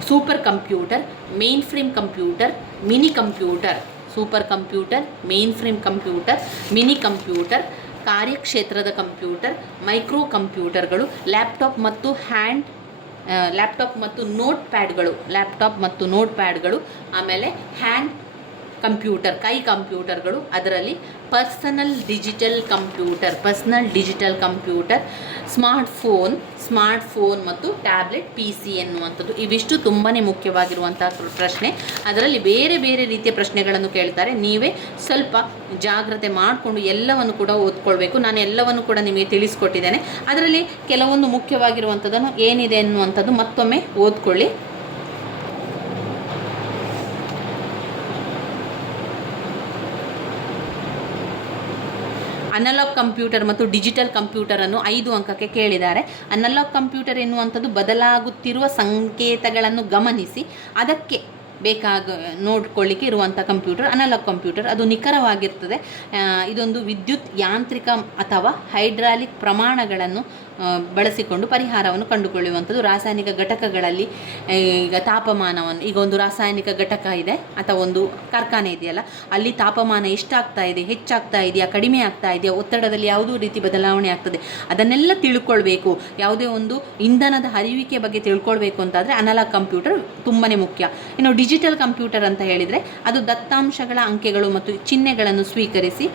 [SPEAKER 1] super computer, mainframe computer, mini computer. Super computer, mainframe computer, mini computer, ಕಾರ್ಯಕ್ಷೇತ್ರದ computer, micro ಕಂಪ್ಯೂಟರ್ಗಳು, ಲ್ಯಾಪ್ಟಾಪ್ ಮತ್ತು ಹ್ಯಾಂಡ್ ಲ್ಯಾಪ್ಟಾಪ್ ಮತ್ತು ನೋಟ್ ಪ್ಯಾಡ್ಗಳು ಲ್ಯಾಪ್ಟಾಪ್ ಮತ್ತು ನೋಟ್ ಪ್ಯಾಡ್ಗಳು ಆಮೇಲೆ ಹ್ಯಾಂಡ್ ಕಂಪ್ಯೂಟರ್, ಕೈ ಕಂಪ್ಯೂಟರ್ಗಳು, ಅದರಲ್ಲಿ personal digital computer, personal digital computer smart phone smart phone ಮತ್ತು ಟ್ಯಾಬ್ಲೆಟ್, ಪಿ ಸಿ ಎನ್ನುವಂಥದ್ದು. ಇವಿಷ್ಟು ತುಂಬಾ ಮುಖ್ಯವಾಗಿರುವಂಥ ಪ್ರಶ್ನೆ. ಅದರಲ್ಲಿ ಬೇರೆ ಬೇರೆ ರೀತಿಯ ಪ್ರಶ್ನೆಗಳನ್ನು ಕೇಳ್ತಾರೆ. ನೀವೇ ಸ್ವಲ್ಪ ಜಾಗ್ರತೆ ಮಾಡಿಕೊಂಡು ಎಲ್ಲವನ್ನು ಕೂಡ ಓದ್ಕೊಳ್ಬೇಕು. ನಾನು ಎಲ್ಲವನ್ನು ಕೂಡ ನಿಮಗೆ ತಿಳಿಸ್ಕೊಟ್ಟಿದ್ದೇನೆ. ಅದರಲ್ಲಿ ಕೆಲವೊಂದು ಮುಖ್ಯವಾಗಿರುವಂಥದ್ದನ್ನು ಏನಿದೆ ಎನ್ನುವಂಥದ್ದು ಮತ್ತೊಮ್ಮೆ ಓದ್ಕೊಳ್ಳಿ. ಅನಲಾಗ್ ಕಂಪ್ಯೂಟರ್ ಮತ್ತು ಡಿಜಿಟಲ್ ಕಂಪ್ಯೂಟರನ್ನು ಐದು ಅಂಕಕ್ಕೆ ಕೇಳಿದ್ದಾರೆ. ಅನಲಾಗ್ ಕಂಪ್ಯೂಟರ್ ಎನ್ನುವಂಥದ್ದು ಬದಲಾಗುತ್ತಿರುವ ಸಂಕೇತಗಳನ್ನು ಗಮನಿಸಿ. ಅದಕ್ಕೆ ಬೇಕಾಗ, ನೋಡ್ಕೊಳ್ಳಿಕ್ಕೆ ಇರುವಂಥ ಕಂಪ್ಯೂಟರ್ ಅನಲಾಗ್ ಕಂಪ್ಯೂಟರ್ ಅದು ನಿಖರವಾಗಿರ್ತದೆ. ಇದೊಂದು ವಿದ್ಯುತ್ ಯಾಂತ್ರಿಕ ಅಥವಾ ಹೈಡ್ರಾಲಿಕ್ ಪ್ರಮಾಣಗಳನ್ನು ಬಳಸಿಕೊಂಡು ಪರಿಹಾರವನ್ನು ಕಂಡುಕೊಳ್ಳುವಂಥದ್ದು. ರಾಸಾಯನಿಕ ಘಟಕಗಳಲ್ಲಿ ಈಗ ತಾಪಮಾನವನ್ನು, ಈಗ ಒಂದು ರಾಸಾಯನಿಕ ಘಟಕ ಇದೆ, ಅಥವಾ ಒಂದು ಕಾರ್ಖಾನೆ ಇದೆಯಲ್ಲ, ಅಲ್ಲಿ ತಾಪಮಾನ ಎಷ್ಟಾಗ್ತಾ ಇದೆ, ಹೆಚ್ಚಾಗ್ತಾ ಇದೆಯಾ, ಕಡಿಮೆ ಆಗ್ತಾ ಇದೆಯಾ, ಒತ್ತಡದಲ್ಲಿ ಯಾವುದೋ ರೀತಿ ಬದಲಾವಣೆ ಆಗ್ತದೆ. ಅದನ್ನೆಲ್ಲ ತಿಳ್ಕೊಳ್ಬೇಕು. ಯಾವುದೇ ಒಂದು ಇಂಧನದ ಹರಿವಿಕೆ ಬಗ್ಗೆ ತಿಳ್ಕೊಳ್ಬೇಕು ಅಂತಾದರೆ ಅನಲಾಗ್ ಕಂಪ್ಯೂಟರ್ ತುಂಬಾ ಮುಖ್ಯ. ಇನ್ನು ಡಿಜಿಟಲ್ ಕಂಪ್ಯೂಟರ್ ಅಂತ ಹೇಳಿದರೆ ಅದು ದತ್ತಾಂಶಗಳ ಅಂಕೆಗಳು ಮತ್ತು ಚಿಹ್ನೆಗಳನ್ನು ಸ್ವೀಕರಿಸಿ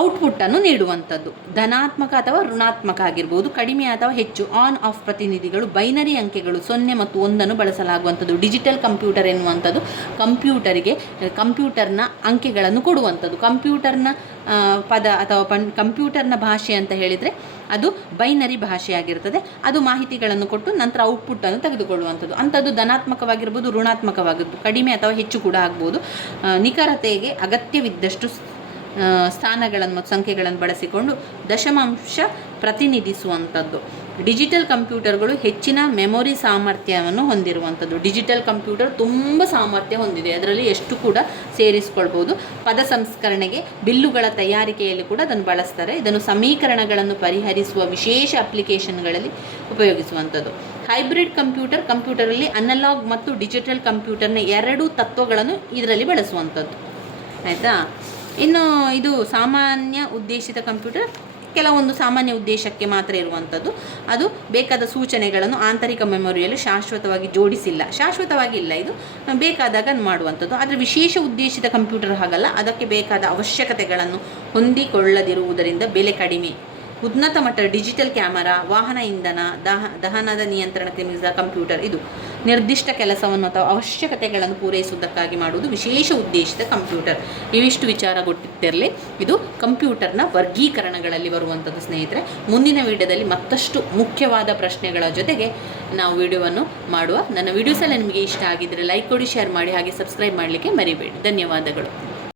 [SPEAKER 1] ಔಟ್ಪುಟ್ಟನ್ನು ನೀಡುವಂಥದ್ದು. ಧನಾತ್ಮಕ ಅಥವಾ ಋಣಾತ್ಮಕ ಆಗಿರ್ಬೋದು, ಕಡಿಮೆ ಅಥವಾ ಹೆಚ್ಚು. ಆನ್ ಆಫ್ ಪ್ರತಿನಿಧಿಗಳು ಬೈನರಿ ಅಂಕೆಗಳು ಸೊನ್ನೆ ಮತ್ತು ಒಂದನ್ನು ಬಳಸಲಾಗುವಂಥದ್ದು. ಡಿಜಿಟಲ್ ಕಂಪ್ಯೂಟರ್ ಎನ್ನುವಂಥದ್ದು ಕಂಪ್ಯೂಟರಿಗೆ, ಕಂಪ್ಯೂಟರ್ನ ಅಂಕೆಗಳನ್ನು ಕೊಡುವಂಥದ್ದು. ಕಂಪ್ಯೂಟರ್ನ ಪದ ಅಥವಾ ಪನ್, ಕಂಪ್ಯೂಟರ್ನ ಭಾಷೆ ಅಂತ ಹೇಳಿದರೆ ಅದು ಬೈನರಿ ಭಾಷೆಯಾಗಿರ್ತದೆ ಅದು ಮಾಹಿತಿಗಳನ್ನು ಕೊಟ್ಟು ನಂತರ ಔಟ್ಪುಟ್ಟನ್ನು ತೆಗೆದುಕೊಳ್ಳುವಂಥದ್ದು. ಅಂಥದ್ದು ಧನಾತ್ಮಕವಾಗಿರ್ಬೋದು, ಋಣಾತ್ಮಕವಾಗಿರ್ಬೋದು. ಕಡಿಮೆ ಅಥವಾ ಹೆಚ್ಚು ಕೂಡ ಆಗ್ಬೋದು. ನಿಖರತೆಗೆ ಅಗತ್ಯವಿದ್ದಷ್ಟು ಸ್ಥಾನಗಳನ್ನು ಮತ್ತು ಸಂಖ್ಯೆಗಳನ್ನು ಬಳಸಿಕೊಂಡು ದಶಮಾಂಶ ಪ್ರತಿನಿಧಿಸುವಂಥದ್ದು. ಡಿಜಿಟಲ್ ಕಂಪ್ಯೂಟರ್ಗಳು ಹೆಚ್ಚಿನ ಮೆಮೊರಿ ಸಾಮರ್ಥ್ಯವನ್ನು ಹೊಂದಿರುವಂಥದ್ದು. ಡಿಜಿಟಲ್ ಕಂಪ್ಯೂಟರ್ ತುಂಬ ಸಾಮರ್ಥ್ಯ ಹೊಂದಿದೆ. ಅದರಲ್ಲಿ ಎಷ್ಟು ಕೂಡ ಸೇರಿಸ್ಕೊಳ್ಬೋದು. ಪದ ಸಂಸ್ಕರಣೆಗೆ ಬಿಲ್ಲುಗಳ ತಯಾರಿಕೆಯಲ್ಲಿ ಕೂಡ ಅದನ್ನು ಬಳಸ್ತಾರೆ. ಇದನ್ನು ಸಮೀಕರಣಗಳನ್ನು ಪರಿಹರಿಸುವ ವಿಶೇಷ ಅಪ್ಲಿಕೇಶನ್ಗಳಲ್ಲಿ ಉಪಯೋಗಿಸುವಂಥದ್ದು. ಹೈಬ್ರಿಡ್ ಕಂಪ್ಯೂಟರ್, ಕಂಪ್ಯೂಟರಲ್ಲಿ ಅನಲಾಗ್ ಮತ್ತು ಡಿಜಿಟಲ್ ಕಂಪ್ಯೂಟರ್ನ ಎರಡೂ ತತ್ವಗಳನ್ನು ಇದರಲ್ಲಿ ಬಳಸುವಂಥದ್ದು. ಆಯಿತಾ? ಇನ್ನು ಇದು ಸಾಮಾನ್ಯ ಉದ್ದೇಶಿತ ಕಂಪ್ಯೂಟರ್, ಕೆಲವೊಂದು ಸಾಮಾನ್ಯ ಉದ್ದೇಶಕ್ಕೆ ಮಾತ್ರ ಇರುವಂಥದ್ದು. ಅದು ಬೇಕಾದ ಸೂಚನೆಗಳನ್ನು ಆಂತರಿಕ ಮೆಮೊರಿಯಲ್ಲಿ ಶಾಶ್ವತವಾಗಿ ಜೋಡಿಸಿಲ್ಲ. ಶಾಶ್ವತವಾಗಿ ಇಲ್ಲ ಇದು. ಬೇಕಾದಾಗ ಮಾಡುವಂಥದ್ದು. ಆದರೆ ವಿಶೇಷ ಉದ್ದೇಶಿತ ಕಂಪ್ಯೂಟರ್ ಹಾಗಲ್ಲ. ಅದಕ್ಕೆ ಬೇಕಾದ ಅವಶ್ಯಕತೆಗಳನ್ನು ಹೊಂದಿಕೊಳ್ಳದಿರುವುದರಿಂದ ಬೆಲೆ ಕಡಿಮೆ. ಉನ್ನತ ಮಟ್ಟದ ಡಿಜಿಟಲ್ ಕ್ಯಾಮರಾ, ವಾಹನ ಇಂಧನ, ದಹ, ದಹನದ ನಿಯಂತ್ರಣ ಕ್ರಮಿಸಿದ ಕಂಪ್ಯೂಟರ್ ಇದು. ನಿರ್ದಿಷ್ಟ ಕೆಲಸವನ್ನು ಅಥವಾ ಅವಶ್ಯಕತೆಗಳನ್ನು ಪೂರೈಸುವುದಕ್ಕಾಗಿ ಮಾಡುವುದು ವಿಶೇಷ ಉದ್ದೇಶಿತ ಕಂಪ್ಯೂಟರ್. ಇವಿಷ್ಟು ವಿಚಾರ ಗೊತ್ತಿರಲಿ. ಇದು ಕಂಪ್ಯೂಟರ್ನ ವರ್ಗೀಕರಣಗಳಲ್ಲಿ ಬರುವಂಥದ್ದು ಸ್ನೇಹಿತರೆ. ಮುಂದಿನ ವಿಡಿಯೋದಲ್ಲಿ ಮತ್ತಷ್ಟು ಮುಖ್ಯವಾದ ಪ್ರಶ್ನೆಗಳ ಜೊತೆಗೆ ನಾವು ವಿಡಿಯೋವನ್ನು ಮಾಡುವ ನನ್ನ ವಿಡಿಯೋಸಲ್ಲಿ ನಿಮಗೆ ಇಷ್ಟ ಆಗಿದ್ದರೆ ಲೈಕ್ ಕೊಡಿ, ಶೇರ್ ಮಾಡಿ, ಹಾಗೆ ಸಬ್ಸ್ಕ್ರೈಬ್ ಮಾಡಲಿಕ್ಕೆ ಮರಿಬೇಡಿ. ಧನ್ಯವಾದಗಳು.